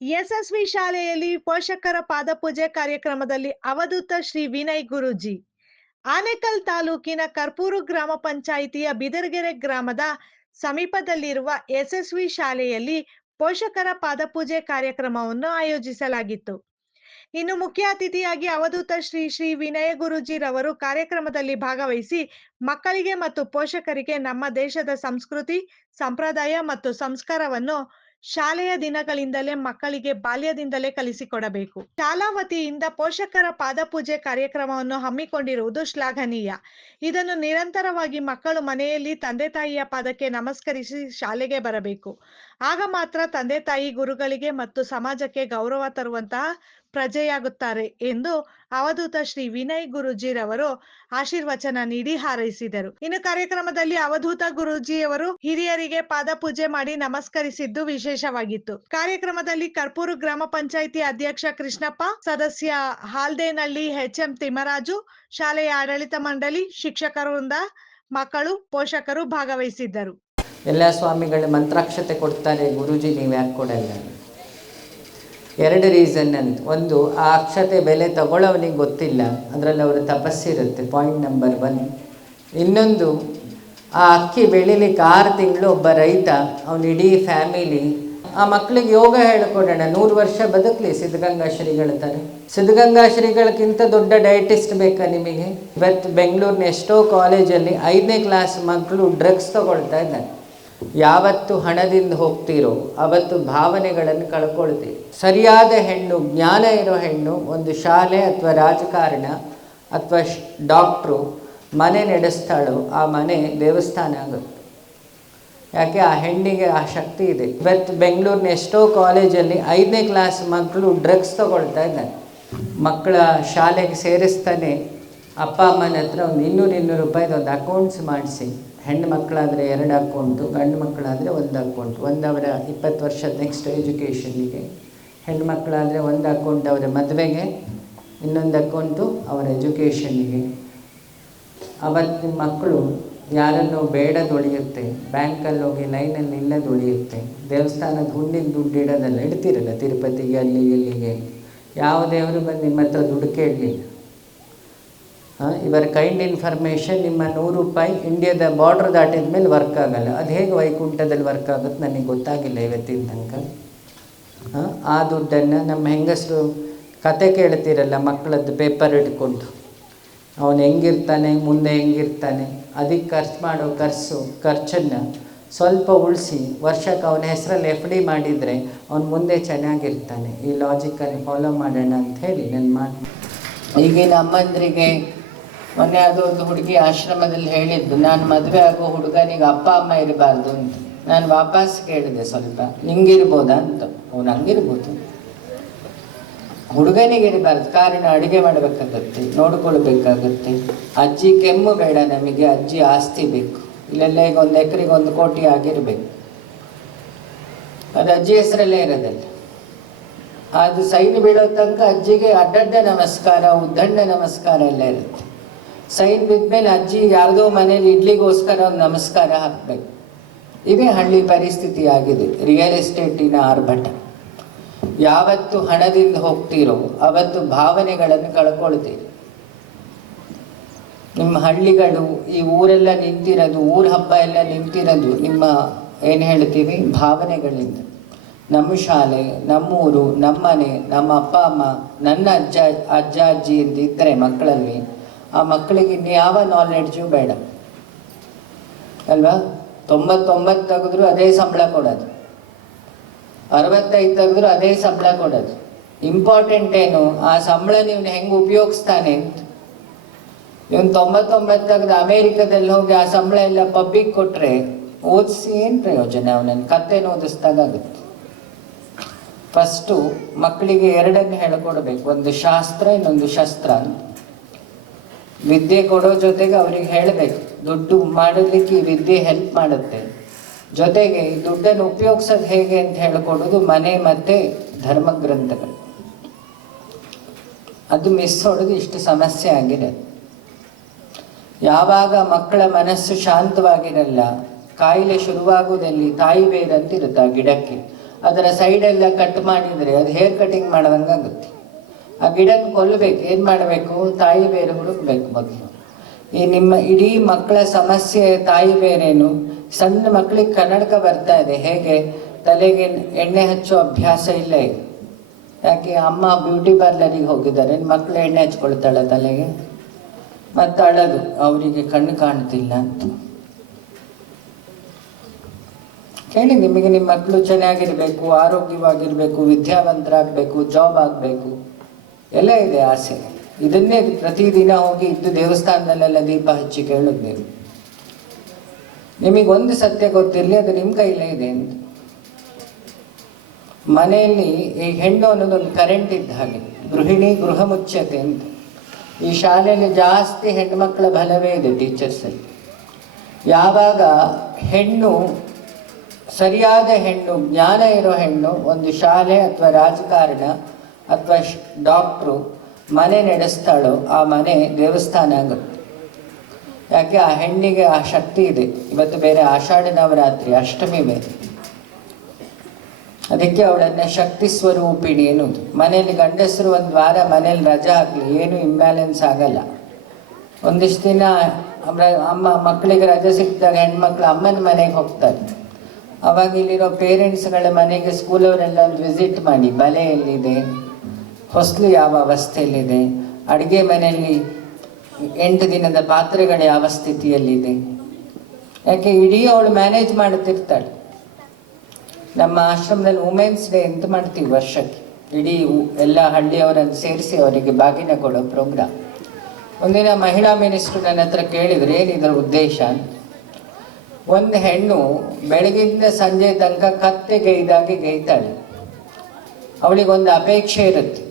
ಯಶಸ್ವಿ ಶಾಲೆಯಲ್ಲಿ ಪೋಷಕರ ಪಾದಪೂಜೆ ಕಾರ್ಯಕ್ರಮದಲ್ಲಿ ಅವಧೂತ ಶ್ರೀ ವಿನಯ್ ಗುರೂಜಿ. ಆನೇಕಲ್ ತಾಲೂಕಿನ ಕರ್ಪೂರು ಗ್ರಾಮ ಪಂಚಾಯಿತಿಯ ಬಿದರಗೆರೆ ಗ್ರಾಮದ ಸಮೀಪದಲ್ಲಿರುವ ಯಶಸ್ವಿ ಶಾಲೆಯಲ್ಲಿ ಪೋಷಕರ ಪಾದಪೂಜೆ ಕಾರ್ಯಕ್ರಮವನ್ನು ಆಯೋಜಿಸಲಾಗಿತ್ತು. ಇನ್ನು ಮುಖ್ಯ ಅತಿಥಿಯಾಗಿ ಅವಧೂತ ಶ್ರೀ ವಿನಯ ಗುರೂಜಿರವರು ಕಾರ್ಯಕ್ರಮದಲ್ಲಿ ಭಾಗವಹಿಸಿ ಮಕ್ಕಳಿಗೆ ಮತ್ತು ಪೋಷಕರಿಗೆ ನಮ್ಮ ದೇಶದ ಸಂಸ್ಕೃತಿ, ಸಂಪ್ರದಾಯ ಮತ್ತು ಸಂಸ್ಕಾರವನ್ನು ಶಾಲೆಯ ದಿನಗಳಿಂದಲೇ ಮಕ್ಕಳಿಗೆ ಬಾಲ್ಯದಿಂದಲೇ ಕಲಿಸಿಕೊಡಬೇಕು. ಶಾಲಾ ವತಿಯಿಂದ ಪೋಷಕರ ಪಾದಪೂಜೆ ಕಾರ್ಯಕ್ರಮವನ್ನು ಹಮ್ಮಿಕೊಂಡಿರುವುದು ಶ್ಲಾಘನೀಯ. ಇದನ್ನು ನಿರಂತರವಾಗಿ ಮಕ್ಕಳು ಮನೆಯಲ್ಲಿ ತಂದೆ ತಾಯಿಯ ಪಾದಕ್ಕೆ ನಮಸ್ಕರಿಸಿ ಶಾಲೆಗೆ ಬರಬೇಕು. ಆಗ ಮಾತ್ರ ತಂದೆ ತಾಯಿ, ಗುರುಗಳಿಗೆ ಮತ್ತು ಸಮಾಜಕ್ಕೆ ಗೌರವ ತರುವಂತಹ ಪ್ರಜೆಯಾಗುತ್ತಾರೆ ಎಂದು ಅವಧೂತ ಶ್ರೀ ವಿನಯ್ ಗುರೂಜಿರವರು ಆಶೀರ್ವಚನ ನೀಡಿ ಹಾರೈಸಿದರು. ಇನ್ನು ಕಾರ್ಯಕ್ರಮದಲ್ಲಿ ಅವಧೂತ ಗುರೂಜಿಯವರು ಹಿರಿಯರಿಗೆ ಪಾದಪೂಜೆ ಮಾಡಿ ನಮಸ್ಕರಿಸಿದ್ದು ವಿಶೇಷವಾಗಿತ್ತು. ಕಾರ್ಯಕ್ರಮದಲ್ಲಿ ಕರ್ಪೂರು ಗ್ರಾಮ ಪಂಚಾಯಿತಿ ಅಧ್ಯಕ್ಷ ಕೃಷ್ಣಪ್ಪ, ಸದಸ್ಯ ಹಾಲ್ದೇನಹಳ್ಳಿ ಎಚ್ಎಂ ತಿಮ್ಮರಾಜು, ಶಾಲೆಯ ಆಡಳಿತ ಮಂಡಳಿ, ಶಿಕ್ಷಕರ ವೃಂದ, ಮಕ್ಕಳು, ಪೋಷಕರು ಭಾಗವಹಿಸಿದ್ದರು. ಎಲ್ಲ ಸ್ವಾಮಿಗಳ ಮಂತ್ರಾಕ್ಷತೆ ಕೊಡ್ತಾರೆ, ಗುರೂಜಿ ನೀವು ಯಾಕೆ ಕೊಡಲ್ಲ? ಎರಡು ರೀಸನ್ ಅಂತ. ಒಂದು, ಆ ಅಕ್ಷತೆ ಬೆಲೆ ತಗೊಳ್ಳೋವನಿಗೆ ಗೊತ್ತಿಲ್ಲ, ಅದರಲ್ಲಿ ಅವರ ತಪಸ್ಸಿರುತ್ತೆ, ಪಾಯಿಂಟ್ ನಂಬರ್ 1. ಇನ್ನೊಂದು, ಆ ಅಕ್ಕಿ ಬೆಳಿಲಿಕ್ಕೆ 6 ತಿಂಗಳು ಒಬ್ಬ ರೈತ, ಅವನ ಇಡೀ ಫ್ಯಾಮಿಲಿ, ಆ ಮಕ್ಕಳಿಗೆ ಯೋಗ ಹೇಳಿಕೊಡೋಣ, 100 ವರ್ಷ ಬದುಕಲಿ ಸಿದ್ಧಗಂಗಾ ಶ್ರೀಗಳ ಥರ. ಸಿದ್ಧಗಂಗಾ ಶ್ರೀಗಳಕ್ಕಿಂತ ದೊಡ್ಡ ಡಯಟಿಸ್ಟ್ ಬೇಕಾ ನಿಮಗೆ? ಇವತ್ತು ಬೆಂಗಳೂರಿನ ಎಷ್ಟೋ ಕಾಲೇಜಲ್ಲಿ 5ನೇ ಕ್ಲಾಸ್ ಮಕ್ಕಳು ಡ್ರಗ್ಸ್ ತಗೊಳ್ತಾ ಇದ್ದಾರೆ. ಯಾವತ್ತು ಹಣದಿಂದ ಹೋಗ್ತೀರೋ ಅವತ್ತು ಭಾವನೆಗಳನ್ನು ಕಳ್ಕೊಳ್ತೀರಿ. ಸರಿಯಾದ ಹೆಣ್ಣು, ಜ್ಞಾನ ಇರೋ ಹೆಣ್ಣು ಒಂದು ಶಾಲೆ ಅಥವಾ ರಾಜಕಾರಣ ಅಥವಾ ಡಾಕ್ಟ್ರು ಮನೆ ನಡೆಸ್ತಾಳೋ ಆ ಮನೆ ದೇವಸ್ಥಾನ ಆಗುತ್ತೆ. ಯಾಕೆ? ಆ ಹೆಣ್ಣಿಗೆ ಆ ಶಕ್ತಿ ಇದೆ. ಇವತ್ತು ಬೆಂಗಳೂರಿನ ಎಷ್ಟೋ ಕಾಲೇಜಲ್ಲಿ 5ನೇ ಕ್ಲಾಸ್ ಮಕ್ಕಳು ಡ್ರಗ್ಸ್ ತಗೊಳ್ತಾ ಇದ್ದಾರೆ. ಮಕ್ಕಳ ಶಾಲೆಗೆ ಸೇರಿಸ್ತಾನೆ ಅಪ್ಪ ಅಮ್ಮನ ಹತ್ರ ಒಂದು 200 ರೂಪಾಯಿದು ಒಂದು ಅಕೌಂಟ್ಸ್ ಮಾಡಿಸಿ, ಹೆಣ್ಣು ಮಕ್ಕಳಾದರೆ 2 ಅಕೌಂಟು, ಗಂಡು ಮಕ್ಕಳಾದರೆ 1 ಅಕೌಂಟು. ಒಂದು ಅವರ 20 ವರ್ಷದ ನೆಕ್ಸ್ಟ್ ಎಜುಕೇಷನ್ನಿಗೆ, ಹೆಣ್ಣು ಮಕ್ಕಳಾದರೆ 1 ಅಕೌಂಟ್ ಅವರ ಮದುವೆಗೆ, ಇನ್ನೊಂದು ಅಕೌಂಟು ಅವರ ಎಜುಕೇಷನ್ನಿಗೆ. ಅವತ್ತು ಮಕ್ಕಳು ಯಾರನ್ನೋ ಬೇಡದೊಳಿಯುತ್ತೆ, ಬ್ಯಾಂಕಲ್ಲಿ ಹೋಗಿ ಲೈನಲ್ಲಿ ನಿಲ್ಲದೊಳಿಯುತ್ತೆ, ದೇವಸ್ಥಾನದ ಹುಂಡಿಗೆ ದುಡ್ಡು ಇಡೋದಲ್ಲ, ಇಡ್ತಿರಲ್ಲ ತಿರುಪತಿಗೆ, ಅಲ್ಲಿಗೆ ಇಲ್ಲಿಗೆ. ಯಾವ ದೇವರು ಬಂದು ನಿಮ್ಮ ಹತ್ರ ದುಡ್ಡು ಕೇಳಲಿಲ್ಲ. ಇವರ ಕೈಂಡ್ ಇನ್ಫಾರ್ಮೇಷನ್ ನಿಮ್ಮ 100 ರೂಪಾಯಿ ಇಂಡಿಯಾದ ಬಾರ್ಡ್ರ್ ದಾಟಿದ ಮೇಲೆ ವರ್ಕ್ ಆಗೋಲ್ಲ. ಅದು ಹೇಗೆ ವೈಕುಂಠದಲ್ಲಿ ವರ್ಕ್ ಆಗುತ್ತೆ ನನಗೆ ಗೊತ್ತಾಗಿಲ್ಲ ಇವತ್ತಿನ ತನಕ. ಆ ದುಡ್ಡನ್ನು ನಮ್ಮ ಹೆಂಗಸರು ಕತೆ ಕೇಳ್ತಿರಲ್ಲ, ಮಕ್ಕಳದ್ದು ಪೇಪರ್ ಇಟ್ಕೊಂಡು, ಅವನು ಹೆಂಗಿರ್ತಾನೆ ಮುಂದೆ ಹೆಂಗಿರ್ತಾನೆ, ಅದಕ್ಕೆ ಖರ್ಚು ಮಾಡೋ ಖರ್ಚನ್ನು ಸ್ವಲ್ಪ ಉಳಿಸಿ ವರ್ಷಕ್ಕೆ ಅವನ ಹೆಸರಲ್ಲಿ FD ಮಾಡಿದರೆ ಅವನು ಮುಂದೆ ಚೆನ್ನಾಗಿರ್ತಾನೆ. ಈ ಲಾಜಿಕನ್ನು ಫಾಲೋ ಮಾಡೋಣ ಅಂಥೇಳಿ ನನ್ನ ಮಾತು. ಈಗಿನ ಅಮ್ಮಂದ್ರಿಗೆ ಮೊನ್ನೆ ಅದೊಂದು ಹುಡುಗಿ ಆಶ್ರಮದಲ್ಲಿ ಹೇಳಿದ್ದು, ನಾನು ಮದುವೆ ಆಗೋ ಹುಡುಗನಿಗೆ ಅಪ್ಪ ಅಮ್ಮ ಇರಬಾರ್ದು ಅಂತ. ನಾನು ವಾಪಸ್ ಕೇಳಿದೆ, ಸ್ವಲ್ಪ ನಿಂಗಿರ್ಬೋದಾ ಅಂತ. ಅವನು ಹಂಗಿರ್ಬೋದು, ಹುಡುಗನಿಗೆ ಇರಬಾರ್ದು. ಕಾರಣ ಅಡುಗೆ ಮಾಡಬೇಕಾಗತ್ತೆ, ನೋಡ್ಕೊಳ್ಬೇಕಾಗತ್ತೆ. ಅಜ್ಜಿ ಕೆಮ್ಮು ಬೇಡ ನಮಗೆ, ಅಜ್ಜಿ ಆಸ್ತಿ ಬೇಕು. ಇಲ್ಲೆಲ್ಲ ಈಗ 1 ಎಕರೆಗೆ 1 ಕೋಟಿ ಆಗಿರಬೇಕು. ಅದು ಅಜ್ಜಿ ಹೆಸರಲ್ಲೇ ಇರೋದಲ್ಲ. ಅದು ಸೈನ್ ಬೀಳೋ ತನಕ ಅಜ್ಜಿಗೆ ಅಡ್ಡಡ್ಡ ನಮಸ್ಕಾರ, ಉದ್ದಂಡ ನಮಸ್ಕಾರ ಎಲ್ಲ ಇರುತ್ತೆ. ಸೈನ್ ಬಿದ್ಮೇಲೆ ಅಜ್ಜಿ ಯಾರ್ದೋ ಮನೇಲಿ ಇಡ್ಲಿಗೋಸ್ಕರ ಒಂದು ನಮಸ್ಕಾರ ಹಾಕಬೇಕು. ಇದೇ ಹಳ್ಳಿ ಪರಿಸ್ಥಿತಿ ಆಗಿದೆ, ರಿಯಲ್ ಎಸ್ಟೇಟಿನ ಆರ್ಭಟ. ಯಾವತ್ತು ಹಣದಿಂದ ಹೋಗ್ತೀರೋ ಅವತ್ತು ಭಾವನೆಗಳನ್ನು ಕಳ್ಕೊಳ್ತೀರಿ. ನಿಮ್ಮ ಹಳ್ಳಿಗಳು, ಈ ಊರೆಲ್ಲ ನಿಂತಿರೋದು, ಊರ ಹಬ್ಬ ಎಲ್ಲ ನಿಂತಿರೋದು ನಿಮ್ಮ ಏನು ಹೇಳ್ತೀವಿ ಭಾವನೆಗಳಿಂದ. ನಮ್ಮ ಶಾಲೆ, ನಮ್ಮೂರು, ನಮ್ಮನೆ, ನಮ್ಮ ಅಪ್ಪ ಅಮ್ಮ, ನನ್ನ ಅಜ್ಜ ಅಜ್ಜಿ ಎಂದಿದ್ದರೆ ಮಕ್ಕಳಲ್ಲಿ, ಆ ಮಕ್ಕಳಿಗೆ ಇನ್ಯಾವ ನಾಲೆಡ್ಜು ಬೇಡ ಅಲ್ವಾ? 99 ತೆಗೆದ್ರು ಅದೇ ಸಂಬಳ ಕೊಡೋದು, 65 ತೆಗೆದ್ರು ಅದೇ ಸಂಬಳ ಕೊಡೋದು. ಇಂಪಾರ್ಟೆಂಟ್ ಏನು? ಆ ಸಂಬಳ ನೀವು ಹೆಂಗೆ ಉಪಯೋಗಿಸ್ತಾನೆ ಅಂತ. ಇವನು 99 ತೆಗೆದು ಅಮೇರಿಕಾದಲ್ಲಿ ಹೋಗಿ ಆ ಸಂಬಳ ಎಲ್ಲ ಪಬ್ಬಿಗೆ ಕೊಟ್ಟರೆ ಓದಿಸಿ ಏನು ಪ್ರಯೋಜನ? ಅವನನ್ನು ಕಥೆನ ಓದಿಸ್ದಾಗುತ್ತೆ. ಫಸ್ಟು ಮಕ್ಕಳಿಗೆ 2 ಹೇಳಿಕೊಡ್ಬೇಕು, ಒಂದು ಶಾಸ್ತ್ರ, ಇನ್ನೊಂದು ಶಸ್ತ್ರ ಅಂತ. ವಿದ್ಯೆ ಕೊಡೋ ಜೊತೆಗೆ ಅವ್ರಿಗೆ ಹೇಳಬೇಕು, ದುಡ್ಡು ಮಾಡೋದಕ್ಕೆ ಈ ವಿದ್ಯೆ ಹೆಲ್ಪ್ ಮಾಡುತ್ತೆ. ಜೊತೆಗೆ ಈ ದುಡ್ಡನ್ನು ಉಪಯೋಗಿಸೋದು ಹೇಗೆ ಅಂತ ಹೇಳಿಕೊಡೋದು ಮನೆ ಮತ್ತು ಧರ್ಮಗ್ರಂಥಗಳು. ಅದು ಮಿಸ್ ಹೊಡೆದು ಇಷ್ಟು ಸಮಸ್ಯೆ ಆಗಿದೆ. ಯಾವಾಗ ಮಕ್ಕಳ ಮನಸ್ಸು ಶಾಂತವಾಗಿರಲ್ಲ, ಕಾಯಿಲೆ ಶುರುವಾಗುವುದಲ್ಲಿ ತಾಯಿ ಬೇರಂತಿರುತ್ತೆ ಆ ಗಿಡಕ್ಕೆ. ಅದರ ಸೈಡೆಲ್ಲ ಕಟ್ ಮಾಡಿದರೆ ಅದು ಹೇರ್ ಕಟಿಂಗ್ ಮಾಡ್ದಂಗಾಗುತ್ತೆ. ಆ ಗಿಡನ ಕೊಲ್ಲಬೇಕು. ಏನು ಮಾಡಬೇಕು? ತಾಯಿ ಬೇರೆ ಹುಡುಕ್ಬೇಕು ಮೊದಲು. ಈ ನಿಮ್ಮ ಇಡೀ ಮಕ್ಕಳ ಸಮಸ್ಯೆ ತಾಯಿ ಬೇರೇನು. ಸಣ್ಣ ಮಕ್ಕಳಿಗೆ ಕನ್ನಡಕ ಬರ್ತಾ ಇದೆ. ಹೇಗೆ? ತಲೆಗೆ ಎಣ್ಣೆ ಹಚ್ಚೋ ಅಭ್ಯಾಸ ಇಲ್ಲ ಈಗ. ಯಾಕೆ? ಅಮ್ಮ ಬ್ಯೂಟಿ ಪಾರ್ಲರಿಗೆ ಹೋಗಿದ್ದಾರೆ, ಮಕ್ಕಳು ಎಣ್ಣೆ ಹಚ್ಕೊಳ್ತಾಳೆ ತಲೆಗೆ, ಮತ್ತು ಅಳದು ಅವರಿಗೆ ಕಣ್ಣು ಕಾಣ್ತಿಲ್ಲ ಅಂತ. ಹೇಳಿ, ನಿಮಗೆ ನಿಮ್ಮ ಮಕ್ಕಳು ಚೆನ್ನಾಗಿರ್ಬೇಕು, ಆರೋಗ್ಯವಾಗಿರ್ಬೇಕು, ವಿದ್ಯಾವಂತರಾಗಬೇಕು, ಜಾಬ್ ಆಗಬೇಕು, ಎಲ್ಲ ಇದೆ ಆಸೆ. ಇದನ್ನೇ ಪ್ರತಿದಿನ ಹೋಗಿ ಇದ್ದು ದೇವಸ್ಥಾನದಲ್ಲೆಲ್ಲ ದೀಪ ಹಚ್ಚಿ ಕೇಳೋದು ನೀವು. ನಿಮಗೊಂದು ಸತ್ಯ ಗೊತ್ತಿರಲಿ, ಅದು ನಿಮ್ಮ ಕೈಲೇ ಇದೆ ಅಂತ. ಮನೆಯಲ್ಲಿ ಈ ಹೆಣ್ಣು ಅನ್ನೋದೊಂದು ಕರೆಂಟ್ ಇದ್ದ ಹಾಗೆ. ಗೃಹಿಣಿ ಗೃಹ ಮುಚ್ಚತೆ ಅಂತ. ಈ ಶಾಲೆಯಲ್ಲಿ ಜಾಸ್ತಿ ಹೆಣ್ಮಕ್ಳ ಬಲವೇ ಇದೆ ಟೀಚರ್ಸಲ್ಲಿ. ಯಾವಾಗ ಹೆಣ್ಣು, ಸರಿಯಾದ ಹೆಣ್ಣು, ಜ್ಞಾನ ಇರೋ ಹೆಣ್ಣು ಒಂದು ಶಾಲೆ ಅಥವಾ ರಾಜಕಾರಣ ಅಥವಾ ಡಾಕ್ಟ್ರು ಮನೆ ನಡೆಸ್ತಾಳೋ, ಆ ಮನೆ ದೇವಸ್ಥಾನ ಆಗುತ್ತೆ. ಯಾಕೆ? ಆ ಹೆಣ್ಣಿಗೆ ಆ ಶಕ್ತಿ ಇದೆ. ಇವತ್ತು ಬೇರೆ ಆಷಾಢ ನವರಾತ್ರಿ, ಅಷ್ಟಮಿ ಬೇರೆ. ಅದಕ್ಕೆ ಅವಳನ್ನು ಶಕ್ತಿ ಸ್ವರೂಪಿಣಿ ಅನ್ನೋದು. ಮನೇಲಿ ಗಂಡಸರು ಒಂದು ವಾರ ಮನೇಲಿ ರಜಾ ಹಾಕಲಿ, ಏನು ಇಂಬ್ಯಾಲೆನ್ಸ್ ಆಗಲ್ಲ. ಒಂದಿಷ್ಟು ದಿನ ಅಮ್ಮ ಮಕ್ಕಳಿಗೆ ರಜೆ ಸಿಕ್ಕಿದಾಗ ಹೆಣ್ಮಕ್ಳು ಅಮ್ಮನ ಮನೆಗೆ ಹೋಗ್ತಾರೆ. ಅವಾಗ ಇಲ್ಲಿರೋ ಪೇರೆಂಟ್ಸ್ಗಳ ಮನೆಗೆ ಸ್ಕೂಲವರೆಲ್ಲ ಒಂದು ವಿಸಿಟ್ ಮಾಡಿ, ಬಲೆ ಎಲ್ಲಿದೆ, ಹೊಸಲು ಯಾವ ಅವಸ್ಥೆಯಲ್ಲಿದೆ, ಅಡುಗೆ ಮನೆಯಲ್ಲಿ 8 ದಿನದ ಪಾತ್ರೆಗಳು ಯಾವ ಸ್ಥಿತಿಯಲ್ಲಿದೆ. ಯಾಕೆ? ಇಡೀ ಅವಳು ಮ್ಯಾನೇಜ್ ಮಾಡುತ್ತಿರ್ತಾಳೆ. ನಮ್ಮ ಆಶ್ರಮದಲ್ಲಿ ವುಮೆನ್ಸ್ ಡೇ ಅಂತ ಮಾಡ್ತೀವಿ ವರ್ಷಕ್ಕೆ. ಇಡೀ ಎಲ್ಲ ಹಳ್ಳಿಯವರನ್ನು ಸೇರಿಸಿ ಅವರಿಗೆ ಬಾಗಿನ ಕೊಡೋ ಪ್ರೋಗ್ರಾಮ್. ಒಂದಿನ ಮಹಿಳಾ ಮಿನಿಸ್ಟ್ರು ನನ್ನ ಹತ್ರ ಕೇಳಿದ್ರು, ಏನಿದ್ರ ಉದ್ದೇಶ ಅಂತ. ಒಂದು ಹೆಣ್ಣು ಬೆಳಗಿಂದ ಸಂಜೆ ತನಕ ಕತ್ತೆ ಗೈದಾಗಿ ಗೈತಾಳೆ. ಅವಳಿಗೊಂದು ಅಪೇಕ್ಷೆ ಇರುತ್ತೆ,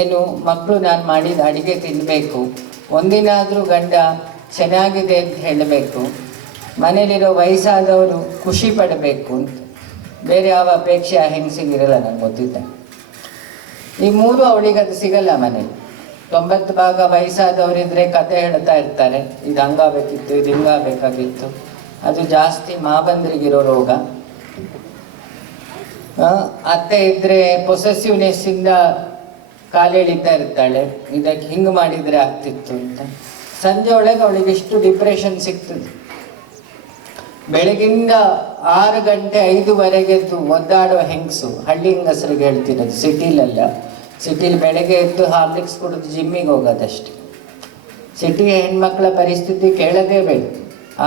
ಏನು? ಮಕ್ಕಳು ನಾನು ಮಾಡಿದ ಅಡುಗೆ ತಿನ್ನಬೇಕು, ಒಂದಿನ ಆದರೂ ಗಂಡ ಚೆನ್ನಾಗಿದೆ ಅಂತ ಹೇಳಬೇಕು, ಮನೇಲಿರೋ ವಯಸ್ಸಾದವರು ಖುಷಿ ಪಡಬೇಕು ಅಂತ. ಬೇರೆ ಯಾವ ಅಪೇಕ್ಷೆ ಆ ಹೆಂಗಸಿಗಿರಲ್ಲ, ನಂಗೆ ಗೊತ್ತಿದ್ದ. ಈ ಮೂರು ಅವಳಿಗೆ ಅದು ಸಿಗಲ್ಲ ಮನೇಲಿ. 90% ವಯಸ್ಸಾದವರಿದ್ರೆ ಕತೆ ಹೇಳ್ತಾ ಇರ್ತಾರೆ, ಇದು ಹಂಗಾಗಬೇಕಿತ್ತು, ಇದು ಹಿಂಗಾಗಬೇಕಾಗಿತ್ತು. ಅದು ಜಾಸ್ತಿ ಮಾವಂದ್ರಿಗಿರೋ ರೋಗ. ಅತ್ತೆ ಇದ್ದರೆ ಪೊಸೆಸಿವ್ನೆಸ್ಸಿಂದ ಕಾಲೆಳಿತಾ ಇರ್ತಾಳೆ, ಇದಕ್ಕೆ ಹಿಂಗೆ ಮಾಡಿದರೆ ಆಗ್ತಿತ್ತು ಅಂತ. ಸಂಜೆ ಒಳಗೆ ಅವಳಿಗೆ ಇಷ್ಟು ಡಿಪ್ರೆಷನ್ ಸಿಗ್ತದೆ. ಬೆಳಗಿಂದ 6 ಗಂಟೆ 5ವರೆಗೆ ಎದ್ದು ಒದ್ದಾಡೋ ಹೆಂಗಸು, ಹಳ್ಳಿ ಹೆಂಗಸರಿಗೆ ಹೇಳ್ತಿರೋದು, ಸಿಟಿಲಲ್ಲ. ಸಿಟಿಲಿ ಬೆಳಗ್ಗೆ ಎದ್ದು ಹಾರ್ಲಿಕ್ಸ್ ಕುಡಿದು ಜಿಮ್ಮಿಗೆ ಹೋಗೋದಷ್ಟೆ. ಸಿಟಿ ಹೆಣ್ಮಕ್ಳ ಪರಿಸ್ಥಿತಿ ಕೇಳೋದೇ ಬೇಡ.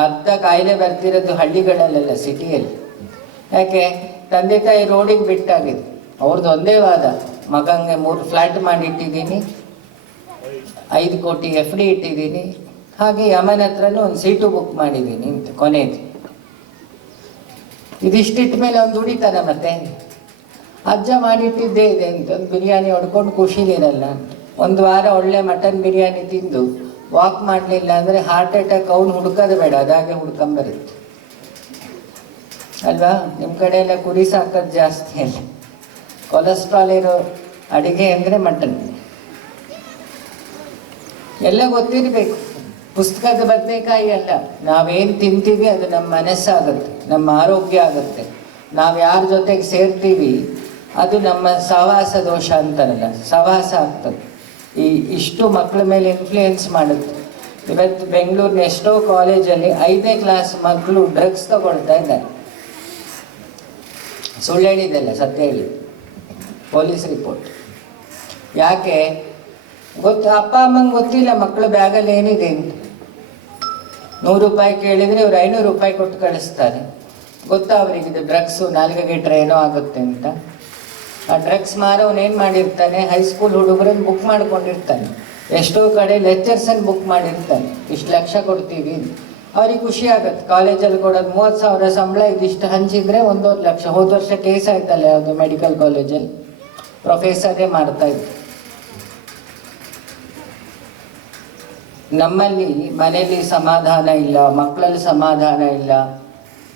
ಅರ್ಧ ಕಾಯಿಲೆ ಬರ್ತಿರೋದು ಹಳ್ಳಿಗಳಲ್ಲೆಲ್ಲ, ಸಿಟಿಯಲ್ಲಿ. ಯಾಕೆ? ತಂದೆ ತಾಯಿ ರೋಡಿಗೆ ಬಿಟ್ಟಾಗಿದೆ. ಅವ್ರದ್ದು ಒಂದೇ ವಾದ, ಮಗಂಗೆ 3 ಫ್ಲ್ಯಾಟ್ ಮಾಡಿಟ್ಟಿದ್ದೀನಿ, 5 ಕೋಟಿ FD ಇಟ್ಟಿದ್ದೀನಿ, ಹಾಗೆ ಯಮನ ಹತ್ರನೂ ಒಂದು ಸೀಟು ಬುಕ್ ಮಾಡಿದ್ದೀನಿ ಅಂತ. ಕೊನೆದು ಇದಿಷ್ಟಿಟ್ಟ ಮೇಲೆ ಅವ್ನು ದುಡಿತಾನ. ಮತ್ತೆ ಅಜ್ಜ ಮಾಡಿಟ್ಟಿದ್ದೇ ಇದೆ ಅಂತ ಒಂದು ಬಿರಿಯಾನಿ ಹೊಡ್ಕೊಂಡು ಖುಷಿಲಿರಲ್ಲ. ಒಂದು ವಾರ ಒಳ್ಳೆ ಮಟನ್ ಬಿರಿಯಾನಿ ತಿಂದು ವಾಕ್ ಮಾಡಲಿಲ್ಲ ಅಂದರೆ ಹಾರ್ಟ್ ಅಟ್ಯಾಕ್ ಅವ್ನು ಹುಡ್ಕೋದು ಬೇಡ, ಅದಾಗೆ ಹುಡ್ಕೊಂಬರುತ್ತೆ ಅಲ್ವಾ? ನಿಮ್ಮ ಕಡೆ ಎಲ್ಲ ಕುರಿ ಸಾಕೋದು ಜಾಸ್ತಿ ಅಲ್ಲ. ಕೊಲೆಸ್ಟ್ರಾಲ್ ಇರೋ ಅಡುಗೆ ಅಂದರೆ ಮಟನ್. ಎಲ್ಲ ಗೊತ್ತಿರಬೇಕು. ಪುಸ್ತಕದ ಬದನೆಕಾಯಿ ಅಲ್ಲ, ನಾವೇನು ತಿಂತೀವಿ ಅದು ನಮ್ಮ ಮನಸ್ಸಾಗುತ್ತೆ, ನಮ್ಮ ಆರೋಗ್ಯ ಆಗುತ್ತೆ. ನಾವು ಯಾರ ಜೊತೆಗೆ ಸೇರ್ತೀವಿ ಅದು ನಮ್ಮ ಸಹವಾಸ ದೋಷ ಅಂತಾರಲ್ಲ, ಸಹವಾಸ ಆಗ್ತದೆ. ಇಷ್ಟು ಮಕ್ಕಳ ಮೇಲೆ ಇನ್ಫ್ಲೂಯೆನ್ಸ್ ಮಾಡುತ್ತೆ. ಇವತ್ತು ಬೆಂಗಳೂರಿನ ಎಷ್ಟೋ ಕಾಲೇಜಲ್ಲಿ 5ನೇ ಕ್ಲಾಸ್ ಮಕ್ಕಳು ಡ್ರಗ್ಸ್ ತಗೊಳ್ತಾ ಇದ್ದಾರೆ. ಸುಳ್ಳು ಹೇಳಿದೆಲ್ಲ, ಸತ್ಯ ಹೇಳಿ. Police report. ಯಾಕೆ ಗೊತ್ತು? ಅಪ್ಪ ಅಮ್ಮಂಗೆ ಗೊತ್ತಿಲ್ಲ ಮಕ್ಕಳು ಬ್ಯಾಗಲ್ಲಿ ಏನಿದೆ ಅಂತ. 100 ರೂಪಾಯಿ ಕೇಳಿದರೆ ಇವ್ರು 500 ರೂಪಾಯಿ ಕೊಟ್ಟು ಕಳಿಸ್ತಾರೆ. ಗೊತ್ತಾ ಅವರಿಗೆ ಇದು ಡ್ರಗ್ಸು, ನಾಲ್ಗೆಗೆ ಟ್ರೈನೋ ಆಗುತ್ತೆ ಅಂತ. ಆ ಡ್ರಗ್ಸ್ ಮಾರೋನು ಏನು ಮಾಡಿರ್ತಾನೆ, ಹೈಸ್ಕೂಲ್ ಹುಡುಗರನ್ನು ಬುಕ್ ಮಾಡ್ಕೊಂಡಿರ್ತಾನೆ. ಎಷ್ಟೋ ಕಡೆ ಲೆಕ್ಚರ್ಸನ್ನು ಬುಕ್ ಮಾಡಿರ್ತಾನೆ, ಇಷ್ಟು ಲಕ್ಷ ಕೊಡ್ತೀವಿ. ಅವ್ರಿಗೆ ಖುಷಿ ಆಗುತ್ತೆ. ಕಾಲೇಜಲ್ಲಿ ಕೊಡೋದು 30,000 ಸಂಬಳ, ಇದಿಷ್ಟು ಹಂಚಿದ್ರೆ 1.5 ಲಕ್ಷ. ಹೋದ ವರ್ಷ ಕೇಸ್ ಆಯ್ತಲ್ಲ ಯಾವುದು ಮೆಡಿಕಲ್ ಕಾಲೇಜಲ್ಲಿ, ಪ್ರೊಫೆಸರೇ ಮಾಡ್ತಾಯಿದ್ರು. ನಮ್ಮಲ್ಲಿ ಮನೆಯಲ್ಲಿ ಸಮಾಧಾನ ಇಲ್ಲ, ಮಕ್ಕಳಲ್ಲಿ ಸಮಾಧಾನ ಇಲ್ಲ,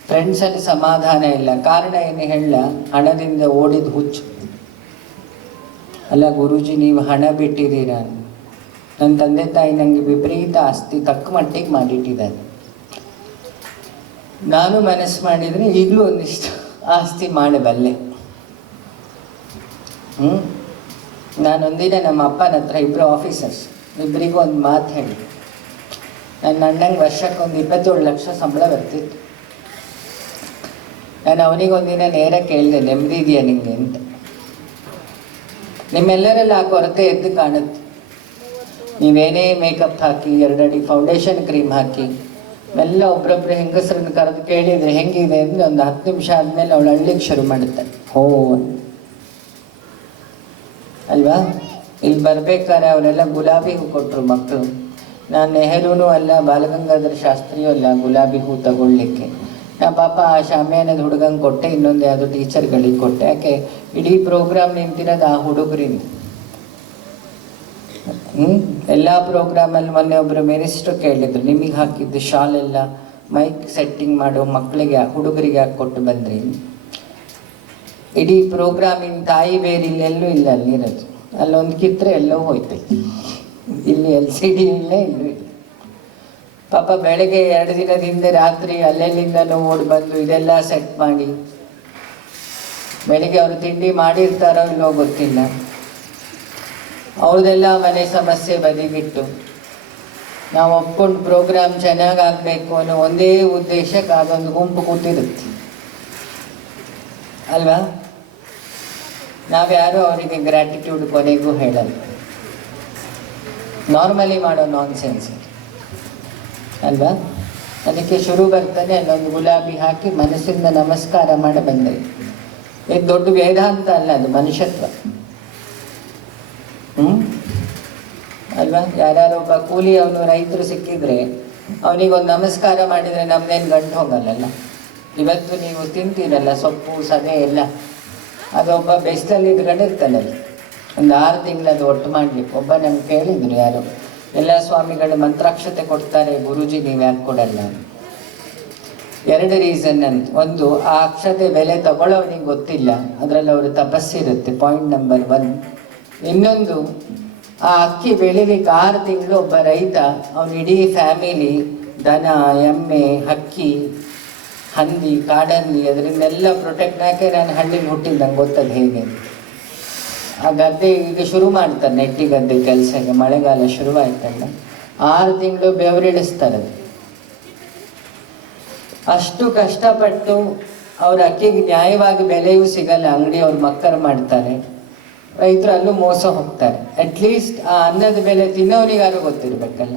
ಫ್ರೆಂಡ್ಸಲ್ಲಿ ಸಮಾಧಾನ ಇಲ್ಲ. ಕಾರಣ ಏನು ಹೇಳ? ಹಣದಿಂದ ಓಡಿದ ಹುಚ್ಚು. ಅಲ್ಲ ಗುರೂಜಿ, ನೀವು ಹಣ ಬಿಟ್ಟಿದ್ದೀರ. ನನ್ನ ತಂದೆ ತಾಯಿ ನನಗೆ ವಿಪರೀತ ಆಸ್ತಿ ತಕ್ಕ ಮಟ್ಟಿಗೆ ಮಾಡಿಟ್ಟಿದ್ದಾರೆ. ನಾನು ಮನಸ್ಸು ಮಾಡಿದರೆ ಈಗಲೂ ಒಂದಿಷ್ಟು ಆಸ್ತಿ ಮಾಡಬಲ್ಲೆ. ನಾನೊಂದಿನ ನಮ್ಮ ಅಪ್ಪನ ಹತ್ರ ಇಬ್ಬರು ಆಫೀಸರ್ಸ್ ಇಬ್ಬರಿಗೂ ಒಂದು ಮಾತು ಹೇಳಿ. ನನ್ನ ಅಣ್ಣಂಗೆ ವರ್ಷಕ್ಕೊಂದು 27 ಲಕ್ಷ ಸಂಬಳ ಬರ್ತಿತ್ತು. ನಾನು ಅವನಿಗೊಂದಿನ ನೇರ ಕೇಳಿದೆ, ನೆಮ್ಮದಿ ಇದೆಯಾ ನಿಮಗೆ ಅಂತ. ನಿಮ್ಮೆಲ್ಲರೆಲ್ಲ ಆ ಕೊರತೆ ಎದ್ದು ಕಾಣುತ್ತೆ. ನೀವೇನೇ ಮೇಕಪ್ ಹಾಕಿ 2 ಅಡಿ ಫೌಂಡೇಶನ್ ಕ್ರೀಮ್ ಹಾಕಿ ಎಲ್ಲ ಒಬ್ಬರೊಬ್ಬರು ಹೆಂಗಸರನ್ನು ಕರೆದು ಕೇಳಿದರೆ ಹೆಂಗಿದೆ ಅಂದರೆ ಒಂದು 10 ನಿಮಿಷ ಆದಮೇಲೆ ಅವಳು ಅಳ್ಲಿಕ್ಕೆ ಶುರು ಮಾಡುತ್ತಾಳೆ. ಹೋ ಅಲ್ವಾ? ಇಲ್ಲಿ ಬರ್ಬೇಕಾದ್ರೆ ಅವರೆಲ್ಲ ಗುಲಾಬಿ ಹೂ ಕೊಟ್ಟರು ಮಕ್ಕಳು. ನಾನು ನೆಹರೂನೂ ಅಲ್ಲ, ಬಾಲಗಂಗಾಧರ ಶಾಸ್ತ್ರಿಯೂ ಅಲ್ಲ ಗುಲಾಬಿ ಹೂ ತಗೊಳ್ಳಿಕ್ಕೆ. ನಾ ಪಾಪ ಆ ಶಾಮಿಯಾನದ ಹುಡುಗಂಗೆ ಕೊಟ್ಟೆ, ಇನ್ನೊಂದು ಯಾವುದೋ ಟೀಚರ್ಗಳಿಗೆ ಕೊಟ್ಟೆ. ಯಾಕೆ ಇಡೀ ಪ್ರೋಗ್ರಾಮ್ ನಿಂತಿರೋದು ಆ ಹುಡುಗರಿಂದ. ಎಲ್ಲ ಪ್ರೋಗ್ರಾಮಲ್ಲಿ ಮೊನ್ನೆ ಒಬ್ಬರು ಮಿನಿಸ್ಟ್ರು ಕೇಳಿದ್ರು, ನಿಮಗೆ ಹಾಕಿದ್ದು ಶಾಲೆಲ್ಲ ಮೈಕ್ ಸೆಟ್ಟಿಂಗ್ ಮಾಡೋ ಮಕ್ಕಳಿಗೆ ಹುಡುಗರಿಗೆ ಹಾಕಿ ಕೊಟ್ಟು ಬಂದ್ರಿ. ಇಡೀ ಪ್ರೋಗ್ರಾಮಿನ ತಾಯಿ ಬೇರೆ ಇಲ್ಲೆಲ್ಲೂ ಇಲ್ಲ, ಅಲ್ಲಿರೋದು ಅಲ್ಲೊಂದು ಕಿತ್ತರೆ ಎಲ್ಲೋ ಹೋಯ್ತೈತಿ. ಇಲ್ಲಿ LCD ಇಲ್ಲೇ ಇಲ್ಲೂ ಇಲ್ಲ. ಪಾಪ ಬೆಳಗ್ಗೆ 2 ದಿನದ ಹಿಂದೆ ರಾತ್ರಿ ಅಲ್ಲೆಲ್ಲಿಂದನೂ ಓಡಿ ಬಂದು ಇದೆಲ್ಲ ಸೆಟ್ ಮಾಡಿ, ಬೆಳಿಗ್ಗೆ ಅವರು ತಿಂಡಿ ಮಾಡಿರ್ತಾರೋ ಇಲ್ಲೋ ಗೊತ್ತಿಲ್ಲ, ಅವ್ರದ್ದೆಲ್ಲ ಮನೆ ಸಮಸ್ಯೆ ಬದಿಗಿಟ್ಟು ನಾವು ಒಪ್ಕೊಂಡು ಪ್ರೋಗ್ರಾಮ್ ಚೆನ್ನಾಗಾಗಬೇಕು ಅನ್ನೋ ಒಂದೇ ಉದ್ದೇಶಕ್ಕೆ ಅದೊಂದು ಗುಂಪು ಕೂತಿರುತ್ತೆ ಅಲ್ವಾ? ನಾವ್ಯಾರು ಅವರಿಗೆ ಗ್ರ್ಯಾಟಿಟ್ಯೂಡ್ ಕೊನೆಗೂ ಹೇಳಲ್ಲ. ನಾರ್ಮಲಿ ಮಾಡೋ ನಾನ್ಸೆನ್ಸ್ ಅಲ್ವಾ? ಅದಕ್ಕೆ ಶುರು ಬರ್ತಾನೆ ಅಲ್ಲೊಂದು ಗುಲಾಬಿ ಹಾಕಿ ಮನಸ್ಸಿಂದ ನಮಸ್ಕಾರ ಮಾಡಿ ಬಂದರೆ ಇದು ದೊಡ್ಡ ವೇದಾಂತ ಅಲ್ಲ, ಅದು ಮನುಷ್ಯತ್ವ. ಅಲ್ವಾ? ಯಾರ್ಯಾರೊಬ್ಬ ಕೂಲಿ ಅವನು ರೈತರು ಸಿಕ್ಕಿದ್ರೆ ಅವನಿಗೊಂದು ನಮಸ್ಕಾರ ಮಾಡಿದರೆ ನಮ್ದೇನು ಗಂಟು ಹೋಗಲ್ಲ. ಇವತ್ತು ನೀವು ತಿಂತೀರಲ್ಲ ಸೊಪ್ಪು ಸದೆ ಎಲ್ಲ, ಅದೊಬ್ಬ ಬೆಸ್ತಲ್ಲಿ ಇಟ್ಕೊಂಡಿರ್ತಾನಲ್ಲ, ಒಂದು 6 ತಿಂಗಳದು ಒಟ್ಟು ಮಾಡಲಿಕ್ಕೆ. ಒಬ್ಬ ನಮ್ಗೆ ಕೇಳಿದ್ರು ಯಾರು, ಎಲ್ಲ ಸ್ವಾಮಿಗಳು ಮಂತ್ರಾಕ್ಷತೆ ಕೊಡ್ತಾರೆ ಗುರೂಜಿ ನೀವು ಯಾಕೆ ಕೊಡಲ್ಲ? 2 ರೀಸನ್ ಅಂತ. ಒಂದು, ಆ ಅಕ್ಷತೆ ಬೆಲೆ ತಗೊಳ್ಳೋನಿಗೆ ಗೊತ್ತಿಲ್ಲ, ಅದರಲ್ಲಿ ಅವರು ತಪಸ್ಸಿರುತ್ತೆ, ಪಾಯಿಂಟ್ ನಂಬರ್ 1. ಇನ್ನೊಂದು, ಆ ಅಕ್ಕಿ ಬೆಳಿಲಿಕ್ಕೆ 6 ತಿಂಗಳು ಒಬ್ಬ ರೈತ ಅವನ ಇಡೀ ಫ್ಯಾಮಿಲಿ ದನ ಎಮ್ಮೆ ಹಕ್ಕಿ ಹಂದಿ ಕಾಡಂದಿ ಅದರಿಂದೆಲ್ಲ ಪ್ರೊಟೆಕ್ಟ್. ಯಾಕೆ ನಾನು ಹಳ್ಳಿಲಿ ಹುಟ್ಟಿದ್ದು, ನಂಗೆ ಗೊತ್ತದು ಹೇಗೆ. ಆ ಗದ್ದೆ ಈಗ ಶುರು ಮಾಡ್ತಾರೆ, ನೆಟ್ಟಿ ಗದ್ದೆ ಕೆಲಸಕ್ಕೆ, ಮಳೆಗಾಲ ಶುರುವಾಯ್ತಲ್ಲ, 6 ತಿಂಗಳು ಬೆವರಿಳಿಸ್ತಾರೆ. ಅಷ್ಟು ಕಷ್ಟಪಟ್ಟು ಅವ್ರ ಅಕ್ಕಿಗೆ ನ್ಯಾಯವಾಗಿ ಬೆಲೆಯೂ ಸಿಗಲ್ಲ, ಅಂಗಡಿಯವ್ರು ಮಕ್ಕರು ಮಾಡ್ತಾರೆ, ರೈತರು ಅಲ್ಲೂ ಮೋಸ ಹೋಗ್ತಾರೆ. ಅಟ್ಲೀಸ್ಟ್ ಆ ಅನ್ನದ ಬೆಲೆ ತಿನ್ನೋನಿಗಾರು ಗೊತ್ತಿರಬೇಕಲ್ಲ.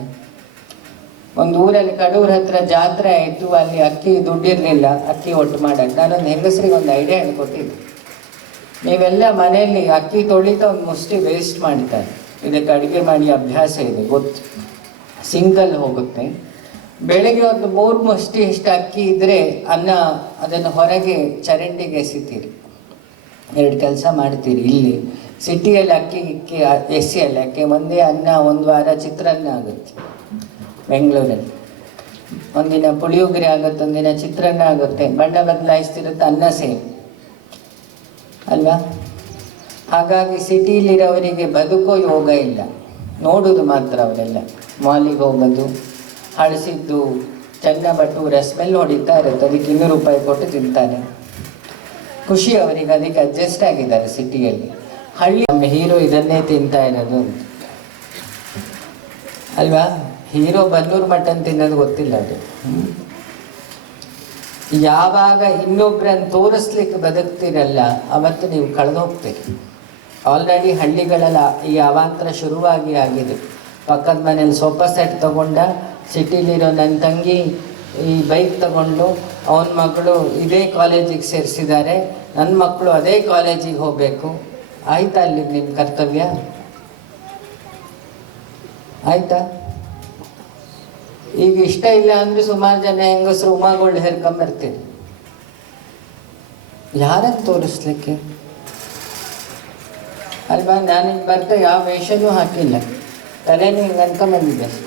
ಒಂದು ಊರಲ್ಲಿ ಕಡೂರ್ ಹತ್ರ ಜಾತ್ರೆ ಆಯಿತು, ಅಲ್ಲಿ ಅಕ್ಕಿ ದುಡ್ಡಿರಲಿಲ್ಲ ಅಕ್ಕಿ ಒಟ್ಟು ಮಾಡೋದು. ನಾನೊಂದು ಹೆಂಗಸರಿಗೆ ಒಂದು ಐಡಿಯಾ ಹೇಳ್ಕೊಟ್ಟಿದ್ದೆ, ನೀವೆಲ್ಲ ಮನೆಯಲ್ಲಿ ಅಕ್ಕಿ ತೊಳಿತಾ ಒಂದು ಮುಷ್ಟಿ ವೇಸ್ಟ್ ಮಾಡ್ತಾರೆ, ಇದಕ್ಕೆ ಅಡುಗೆ ಮಾಡಿ ಅಭ್ಯಾಸ ಇದೆ ಗೊತ್ತು, ಸಿಂಗಲ್ ಹೋಗುತ್ತೆ. ಬೆಳಗ್ಗೆ ಒಂದು 3 ಮುಷ್ಟಿ ಇಷ್ಟು ಅಕ್ಕಿ ಇದ್ದರೆ ಅನ್ನ ಅದನ್ನು ಹೊರಗೆ ಚರಂಡಿಗೆ ಎಸಿತೀರಿ, 2 ಕೆಲಸ ಮಾಡ್ತೀರಿ. ಇಲ್ಲಿ ಸಿಟಿಯಲ್ಲಿ ಅಕ್ಕಿ ಎಸಿಯಲ್ಲಿ ಅಕ್ಕಿ ಒಂದೇ ಅನ್ನ 1 ವಾರ ಚಿತ್ರಾನ್ನ ಆಗುತ್ತೆ. ಬೆಂಗಳೂರಲ್ಲಿ ಒಂದಿನ ಪುಳಿಯೋಗರೆ ಆಗುತ್ತೆ, ಒಂದಿನ ಚಿತ್ರಾನ್ನ ಆಗುತ್ತೆ, ಬಣ್ಣ ಬದಲಾಯಿಸ್ತಿರುತ್ತೆ, ಅನ್ನ ಸೇಮ್ ಅಲ್ವಾ? ಹಾಗಾಗಿ ಸಿಟಿಲಿರೋವರಿಗೆ ಬದುಕೋ ಯೋಗ ಇಲ್ಲ, ನೋಡೋದು ಮಾತ್ರ. ಅವರೆಲ್ಲ ಮಾಲಿಗೆ ಹೋಗೋದು, ಹಳಸಿದ್ದು ಚೆನ್ನ ಬಟೂರ ಸ್ಮೆಲ್ ಹೊಡಿತಾ ಇರುತ್ತೆ, ಅದಕ್ಕೆ 200 ರೂಪಾಯಿ ಕೊಟ್ಟು ತಿಂತಾನೆ, ಖುಷಿ ಅವರಿಗೆ. ಅದಕ್ಕೆ ಅಡ್ಜಸ್ಟ್ ಆಗಿದ್ದಾರೆ ಸಿಟಿಯಲ್ಲಿ. ಹಳ್ಳಿ ನಮ್ಮ ಹೀರೋ ಇದನ್ನೇ ತಿಂತಾ ಇರೋದು ಅಂತ ಅಲ್ವಾ? ಹೀರೋ ಬನ್ನೂರು ಮಟನ್ ತಿನ್ನೋದು ಗೊತ್ತಿಲ್ಲ ಅದು. ಯಾವಾಗ ಇನ್ನೊಬ್ರನ್ನು ತೋರಿಸ್ಲಿಕ್ಕೆ ಬದುಕ್ತಿರಲ್ಲ ಅವತ್ತು ನೀವು ಕಳೆದೋಗ್ತೀರಿ. ಆಲ್ರೆಡಿ ಹಳ್ಳಿಗಳೆಲ್ಲ ಈ ಅವಾಂತರ ಶುರುವಾಗಿ ಆಗಿದೆ. ಪಕ್ಕದ ಮನೇಲಿ ಸೋಫಾ ಸೆಟ್ ತೊಗೊಂಡ, ಸಿಟಿಲಿರೋ ನನ್ನ ತಂಗಿ ಈ ಬೈಕ್ ತಗೊಂಡು ಅವನ ಮಕ್ಕಳು ಇದೇ ಕಾಲೇಜಿಗೆ ಸೇರಿಸಿದ್ದಾರೆ, ನನ್ನ ಮಕ್ಕಳು ಅದೇ ಕಾಲೇಜಿಗೆ ಹೋಗಬೇಕು. ಆಯ್ತಾ ಅಲ್ಲಿ ನಿಮ್ಮ ಕರ್ತವ್ಯ? ಆಯ್ತಾ? ಈಗ ಇಷ್ಟ ಇಲ್ಲ ಅಂದರೆ ಸುಮಾರು ಜನ ಹೆಂಗಸರು ಉಮಾಗೋಲ್ಡ್ ಹೇರ್ಕೊಂಬರ್ತೀರಿ. ಯಾರನ್ನು ತೋರಿಸ್ಲಿಕ್ಕೆ ಅಲ್ವಾ? ನಾನಿಗೆ ಬರ್ತಾ ಯಾವ ವೇಷನೂ ಹಾಕಿಲ್ಲ, ತಲೆನೂ ಹಿಂಗೆ ಅನ್ಕೊಂಬಂದಿದ್ದೆ ಅಷ್ಟೆ.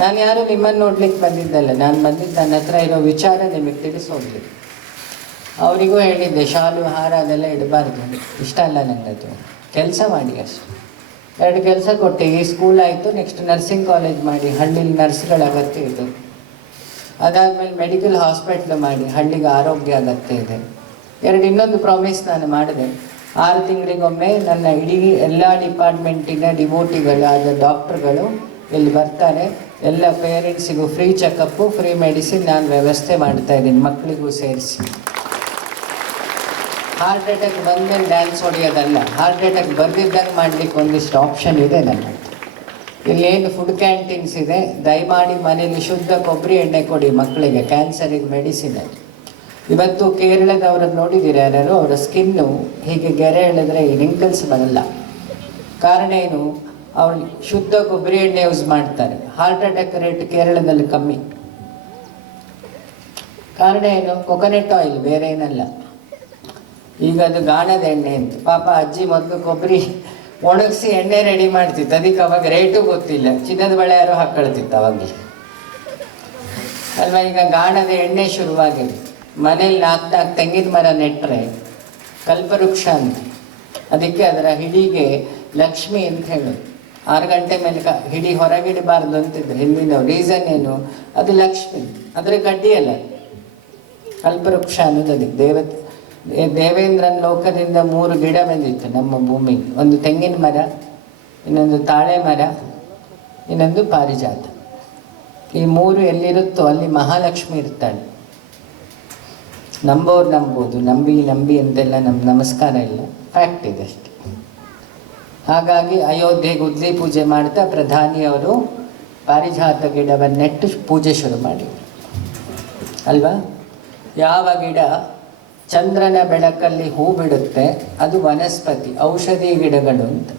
ನಾನು ಯಾರು ನಿಮ್ಮನ್ನು ನೋಡ್ಲಿಕ್ಕೆ ಬಂದಿದ್ದಲ್ಲ, ನಾನು ಬಂದಿದ್ದು ನನ್ನ ಹತ್ರ ಇರೋ ವಿಚಾರ ನಿಮಗೆ ತಿಳಿಸೋಗ್ಲಿ. ಅವರಿಗೂ ಹೇಳಿದ್ದೆ ಶಾಲು ಹಾರ ಅದೆಲ್ಲ ಇಡಬಾರ್ದು, ಇಷ್ಟ ಅಲ್ಲ ನನಗದು, ಕೆಲಸ ಮಾಡಿ ಅಷ್ಟು. 2 ಕೆಲಸ ಕೊಟ್ಟೆ, ಈ ಸ್ಕೂಲ್ ಆಯಿತು, ನೆಕ್ಸ್ಟ್ ನರ್ಸಿಂಗ್ ಕಾಲೇಜ್ ಮಾಡಿ, ಹಳ್ಳಿಲಿ ನರ್ಸ್ಗಳ ಅಗತ್ಯ ಇದೆ. ಅದಾದಮೇಲೆ ಮೆಡಿಕಲ್ ಹಾಸ್ಪಿಟ್ಲ್ ಮಾಡಿ, ಹಳ್ಳಿಗೆ ಆರೋಗ್ಯ ಅಗತ್ಯ ಇದೆ. 2 ಇನ್ನೊಂದು ಪ್ರಾಮಿಸ್ ನಾನು ಮಾಡಿದೆ, 6 ತಿಂಗಳಿಗೊಮ್ಮೆ ನನ್ನ ಇಡೀ ಎಲ್ಲ ಡಿಪಾರ್ಟ್ಮೆಂಟಿನ ಡಿವೋಟಿಗಳಾದ ಡಾಕ್ಟ್ರುಗಳು ಇಲ್ಲಿ ಬರ್ತಾರೆ. ಎಲ್ಲ ಪೇರೆಂಟ್ಸಿಗೂ ಫ್ರೀ ಚೆಕಪ್ಪು, ಫ್ರೀ ಮೆಡಿಸಿನ್ ನಾನು ವ್ಯವಸ್ಥೆ ಮಾಡ್ತಾ ಇದ್ದೀನಿ, ಮಕ್ಕಳಿಗೂ ಸೇರಿಸಿ. ಹಾರ್ಟ್ ಅಟ್ಯಾಕ್ ಬಂದಮೇಲೆ ಡ್ಯಾನ್ಸ್ ಹೊಡೆಯೋದಲ್ಲ, ಹಾರ್ಟ್ ಅಟ್ಯಾಕ್ ಬಂದಿದ್ದಂಗೆ ಮಾಡಲಿಕ್ಕೆ ಒಂದಿಷ್ಟು ಆಪ್ಷನ್ ಇದೆ ನನ್ನ ಹತ್ರ. ಇಲ್ಲೇನು ಫುಡ್ ಕ್ಯಾಂಟೀನ್ಸ್ ಇದೆ, ದಯಮಾಡಿ ಮನೇಲಿ ಶುದ್ಧ ಕೊಬ್ಬರಿ ಎಣ್ಣೆ ಕೊಡಿ ಮಕ್ಕಳಿಗೆ, ಕ್ಯಾನ್ಸರಿಗೆ ಮೆಡಿಸಿನ್. ಇವತ್ತು ಕೇರಳದವ್ರದ್ದು ನೋಡಿದ್ದೀರ ಯಾರು, ಅವರ ಸ್ಕಿನ್ನು ಹೀಗೆ ಗೆರೆ ಎಳೆದ್ರೆ ರಿಂಕಲ್ಸ್ ಬರಲ್ಲ. ಕಾರಣ ಏನು? ಅವ್ರು ಶುದ್ಧ ಕೊಬ್ಬರಿ ಎಣ್ಣೆ ಯೂಸ್ ಮಾಡ್ತಾರೆ. ಹಾರ್ಟ್ ಅಟ್ಯಾಕ್ ರೇಟ್ ಕೇರಳದಲ್ಲಿ ಕಮ್ಮಿ. ಕಾರಣ ಏನು? ಕೊಕೊನೆಟ್ ಆಯಿಲ್, ಬೇರೆ ಏನಲ್ಲ. ಈಗ ಅದು ಗಾಣದ ಎಣ್ಣೆ ಅಂತ. ಪಾಪ ಅಜ್ಜಿ ಮೊದಲು ಕೊಬ್ಬರಿ ಒಣಗಿಸಿ ಎಣ್ಣೆ ರೆಡಿ ಮಾಡ್ತಿತ್ತು, ಅದಕ್ಕೆ ಅವಾಗ ರೇಟು ಗೊತ್ತಿಲ್ಲ, ಚಿನ್ನದ ಬಳೆ ಯಾರು ಹಾಕೊಳ್ತಿತ್ತು ಅವಾಗಲೇ ಅಲ್ವಾ. ಈಗ ಗಾಣದ ಎಣ್ಣೆ ಶುರುವಾಗಿದೆ. ಮನೇಲಿ 4 ತೆಂಗಿನ ಮರ ನೆಟ್ಟರೆ ಕಲ್ಪವೃಕ್ಷ ಅಂತ, ಅದಕ್ಕೆ ಅದರ ಹಿಡಿಗೆ ಲಕ್ಷ್ಮಿ ಅಂತ ಹೇಳೋದು. 6 ಗಂಟೆ ಮೇಲೆ ಹಿಡಿ ಹೊರಗಿಡಬಾರ್ದು ಅಂತಿದ್ರು ಹಿಂದಿನ ರೀಸನ್ ಏನು? ಅದು ಲಕ್ಷ್ಮಿ, ಅದರ ಕಡ್ಡಿಯಲ್ಲ, ಕಲ್ಪವೃಕ್ಷ ಅನ್ನೋದು. ಅದಕ್ಕೆ ದೇವೇಂದ್ರನ ಲೋಕದಿಂದ 3 ಗಿಡ ಬಂದಿತ್ತು ನಮ್ಮ ಭೂಮಿಗೆ. ಒಂದು ತೆಂಗಿನ ಮರ, ಇನ್ನೊಂದು ತಾಳೆ ಮರ, ಇನ್ನೊಂದು ಪಾರಿಜಾತ. ಈ 3 ಎಲ್ಲಿರುತ್ತೋ ಅಲ್ಲಿ ಮಹಾಲಕ್ಷ್ಮಿ ಇರ್ತಾಳೆ. ನಂಬೋರು ನಂಬೋದು, ನಂಬಿ ಅಂತೆಲ್ಲ ನಮಸ್ಕಾರ ಇಲ್ಲ, ಫ್ಯಾಕ್ಟ್ ಇದೆ ಅಷ್ಟೆ. ಹಾಗಾಗಿ ಅಯೋಧ್ಯೆಗೆ ಉದ್ಲಿ ಪೂಜೆ ಮಾಡ್ತಾ ಪ್ರಧಾನಿಯವರು ಪಾರಿಜಾತ ಗಿಡವನ್ನೆಟ್ಟು ಪೂಜೆ ಶುರು ಮಾಡಿದರು ಅಲ್ವಾ. ಯಾವ ಗಿಡ ಚಂದ್ರನ ಬೆಳಕಲ್ಲಿ ಹೂ ಬಿಡುತ್ತೆ ಅದು ವನಸ್ಪತಿ, ಔಷಧಿ ಗಿಡಗಳು ಅಂತ.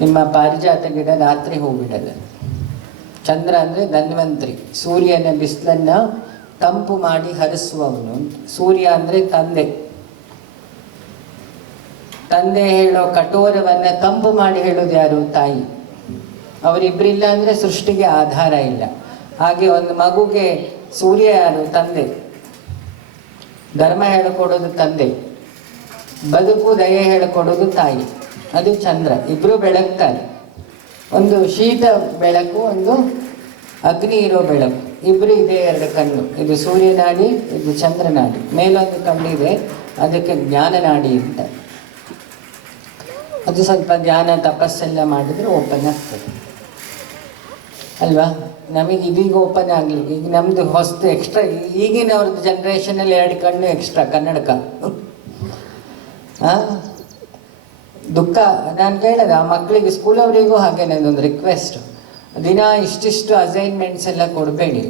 ನಿಮ್ಮ ಪಾರಿಜಾತ ಗಿಡ ರಾತ್ರಿ ಹೂ ಬಿಡಲ್ಲ. ಚಂದ್ರ ಅಂದರೆ ಧನ್ವಂತ್ರಿ, ಸೂರ್ಯನ ಬಿಸಿಲನ್ನು ತಂಪು ಮಾಡಿ ಹರಿಸುವವನು. ಸೂರ್ಯ ಅಂದರೆ ತಂದೆ, ತಂದೆ ಹೇಳೋ ಕಠೋರವನ್ನು ತಂಪು ಮಾಡಿ ಹೇಳೋದು ಯಾರು? ತಾಯಿ. ಅವರಿಬ್ಬರಿಲ್ಲ ಅಂದರೆ ಸೃಷ್ಟಿಗೆ ಆಧಾರ ಇಲ್ಲ. ಹಾಗೆ ಒಂದು ಮಗುಗೆ ಸೂರ್ಯ ಯಾರು? ತಂದೆ. ಧರ್ಮ ಹೇಳಿಕೊಡೋದು ತಂದೆ, ಬದುಕು ದಯೆ ಹೇಳಿಕೊಡೋದು ತಾಯಿ, ಅದು ಚಂದ್ರ. ಇಬ್ಬರು ಬೆಳಗ್ತಾರೆ. ಒಂದು ಶೀತ ಬೆಳಕು, ಒಂದು ಅಗ್ನಿ ಇರೋ ಬೆಳಕು, ಇಬ್ಬರು ಇದೆ 2 ಕಣ್ಣು. ಇದು ಸೂರ್ಯನಾಡಿ, ಇದು ಚಂದ್ರನಾಡಿ. ಮೇಲೊಂದು ಕಣ್ಣಿದೆ, ಅದಕ್ಕೆ ಜ್ಞಾನನಾಡಿ ಅಂತ. ಅದು ಸ್ವಲ್ಪ ಧ್ಯಾನ ತಪಸ್ಸೆಲ್ಲ ಮಾಡಿದರೆ ಓಪನ್ ಆಗ್ತದೆ ಅಲ್ವಾ. ನಮಗೆ ಇದೀಗ ಓಪನ್ ಆಗಲಿ. ಈಗ ನಮ್ಮದು ಹೊಸ್ತು ಎಕ್ಸ್ಟ್ರಾ, ಈಗಿನವ್ರದ್ದು ಜನ್ರೇಷನಲ್ಲಿ 2 ಕಣ್ಣು ಎಕ್ಸ್ಟ್ರಾ, ಕನ್ನಡಕ. ದುಃಖ. ನಾನು ಕೇಳಿದೆ ಆ ಮಕ್ಕಳಿಗೆ, ಸ್ಕೂಲವರಿಗೂ ಹಾಗೆ ನನ್ನೊಂದು ರಿಕ್ವೆಸ್ಟ್, ದಿನ ಇಷ್ಟಿಷ್ಟು ಅಸೈನ್ಮೆಂಟ್ಸ್ ಎಲ್ಲ ಕೊಡಬೇಡಿ.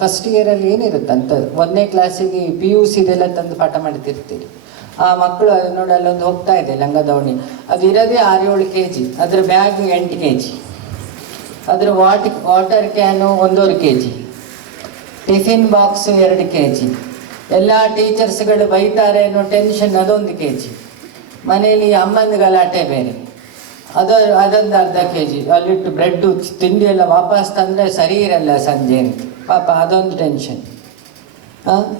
ಫಸ್ಟ್ ಇಯರಲ್ಲಿ ಏನಿರುತ್ತೆ ಅಂತ, 1ನೇ ಕ್ಲಾಸಿಗೆ PUCದೆಲ್ಲ ತಂದು ಪಾಠ ಮಾಡ್ತಿರ್ತೀರಿ. ಆ ಮಕ್ಕಳು ಅದು ನೋಡಿ ಅಲ್ಲೊಂದು ಹೋಗ್ತಾ ಇದೆ ಲಂಗದವಣಿ, ಅದು ಇರೋದೇ 6-7 kg, ಅದರ ಬ್ಯಾಗ್ 8 kg, ಅದರ water can 1.5 kg, tiffin box 2 kg, ಎಲ್ಲ ಟೀಚರ್ಸ್ಗಳು ಬೈತಾರೆ ಅನ್ನೋ ಟೆನ್ಷನ್ ಅದೊಂದು kg, ಮನೆಯಲ್ಲಿ ಅಮ್ಮನ ಗಲಾಟೆ ಬೇರೆ ಅದೊಂದು ಅರ್ಧ kg, ಅಲ್ಲಿಟ್ಟು ಬ್ರೆಡ್ಡು ತಿಂಡಿ ಎಲ್ಲ ವಾಪಸ್ ತಂದರೆ ಸರಿ ಇರಲ್ಲ ಸಂಜೆ ಅಂತ ಪಾಪ ಅದೊಂದು ಟೆನ್ಷನ್.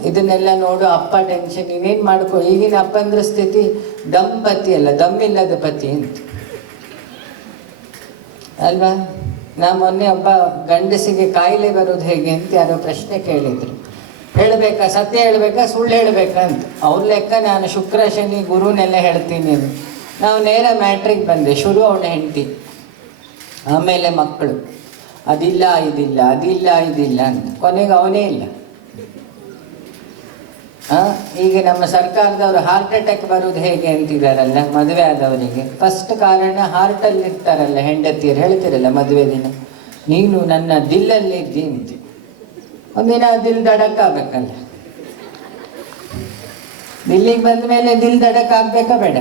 ಇದನ್ನೆಲ್ಲ ನೋಡು ಅಪ್ಪ ಟೆನ್ಷನ್. ಇನ್ನೇನು ಮಾಡ್ಕೊ. ಈಗಿನ ಅಪ್ಪಂದ್ರ ಸ್ಥಿತಿ ಪತಿ ಅಲ್ಲ, ದಮ್ಮಿಲ್ಲದ ಪತಿ ಅಂತ ಅಲ್ವಾ. ಮೊನ್ನೆ ಒಬ್ಬ ಗಂಡಸಿಗೆ ಕಾಯಿಲೆ ಬರೋದು ಹೇಗೆ ಅಂತ ಯಾರೋ ಪ್ರಶ್ನೆ ಕೇಳಿದ್ರು. ಹೇಳಬೇಕಾ, ಸತ್ಯ ಹೇಳಬೇಕಾ, ಸುಳ್ಳು ಹೇಳಬೇಕಾ ಅಂತ. ಅವ್ರ ಲೆಕ್ಕ ನಾನು ಶುಕ್ರ ಶನಿ ಗುರುನೆಲ್ಲ ಹೇಳ್ತೀನಿ. ನಾವು ನೇರ ಮ್ಯಾಟ್ರಿಗೆ ಬಂದೆ. ಶುರು ಅವನ ಹೆಂಡತಿ, ಆಮೇಲೆ ಮಕ್ಕಳು, ಅದಿಲ್ಲ ಇದಿಲ್ಲ, ಅದಿಲ್ಲ ಇದಿಲ್ಲ ಅಂತ. ಕೊನೆಗೆ ಅವನೇ ಇಲ್ಲ. ಈಗ ನಮ್ಮ ಸರ್ಕಾರದವರು ಹಾರ್ಟ್ ಅಟ್ಯಾಕ್ ಬರೋದು ಹೇಗೆ ಅಂತಿದ್ದಾರಲ್ಲ ಮದುವೆ ಆದವರಿಗೆ. ಫಸ್ಟ್ ಕಾರಣ ಹಾರ್ಟಲ್ಲಿ ಇರ್ತಾರಲ್ಲ ಹೆಂಡತಿಯರು, ಹೇಳ್ತಿರಲ್ಲ ಮದುವೆ ದಿನ, ನೀನು ನನ್ನ ದಿಲ್ಲಲ್ಲಿ ಇದ್ದಿ ಅಂತ. ಒಂದಿನ ದಿಲ್ ದಡಕ್ ಆಗ್ಬೇಕಲ್ಲ. ದಿಲ್ಲಿಗೆ ಬಂದ ಮೇಲೆ ದಿಲ್ ದಡಕ್ ಆಗ್ಬೇಕಾ ಬೇಡ?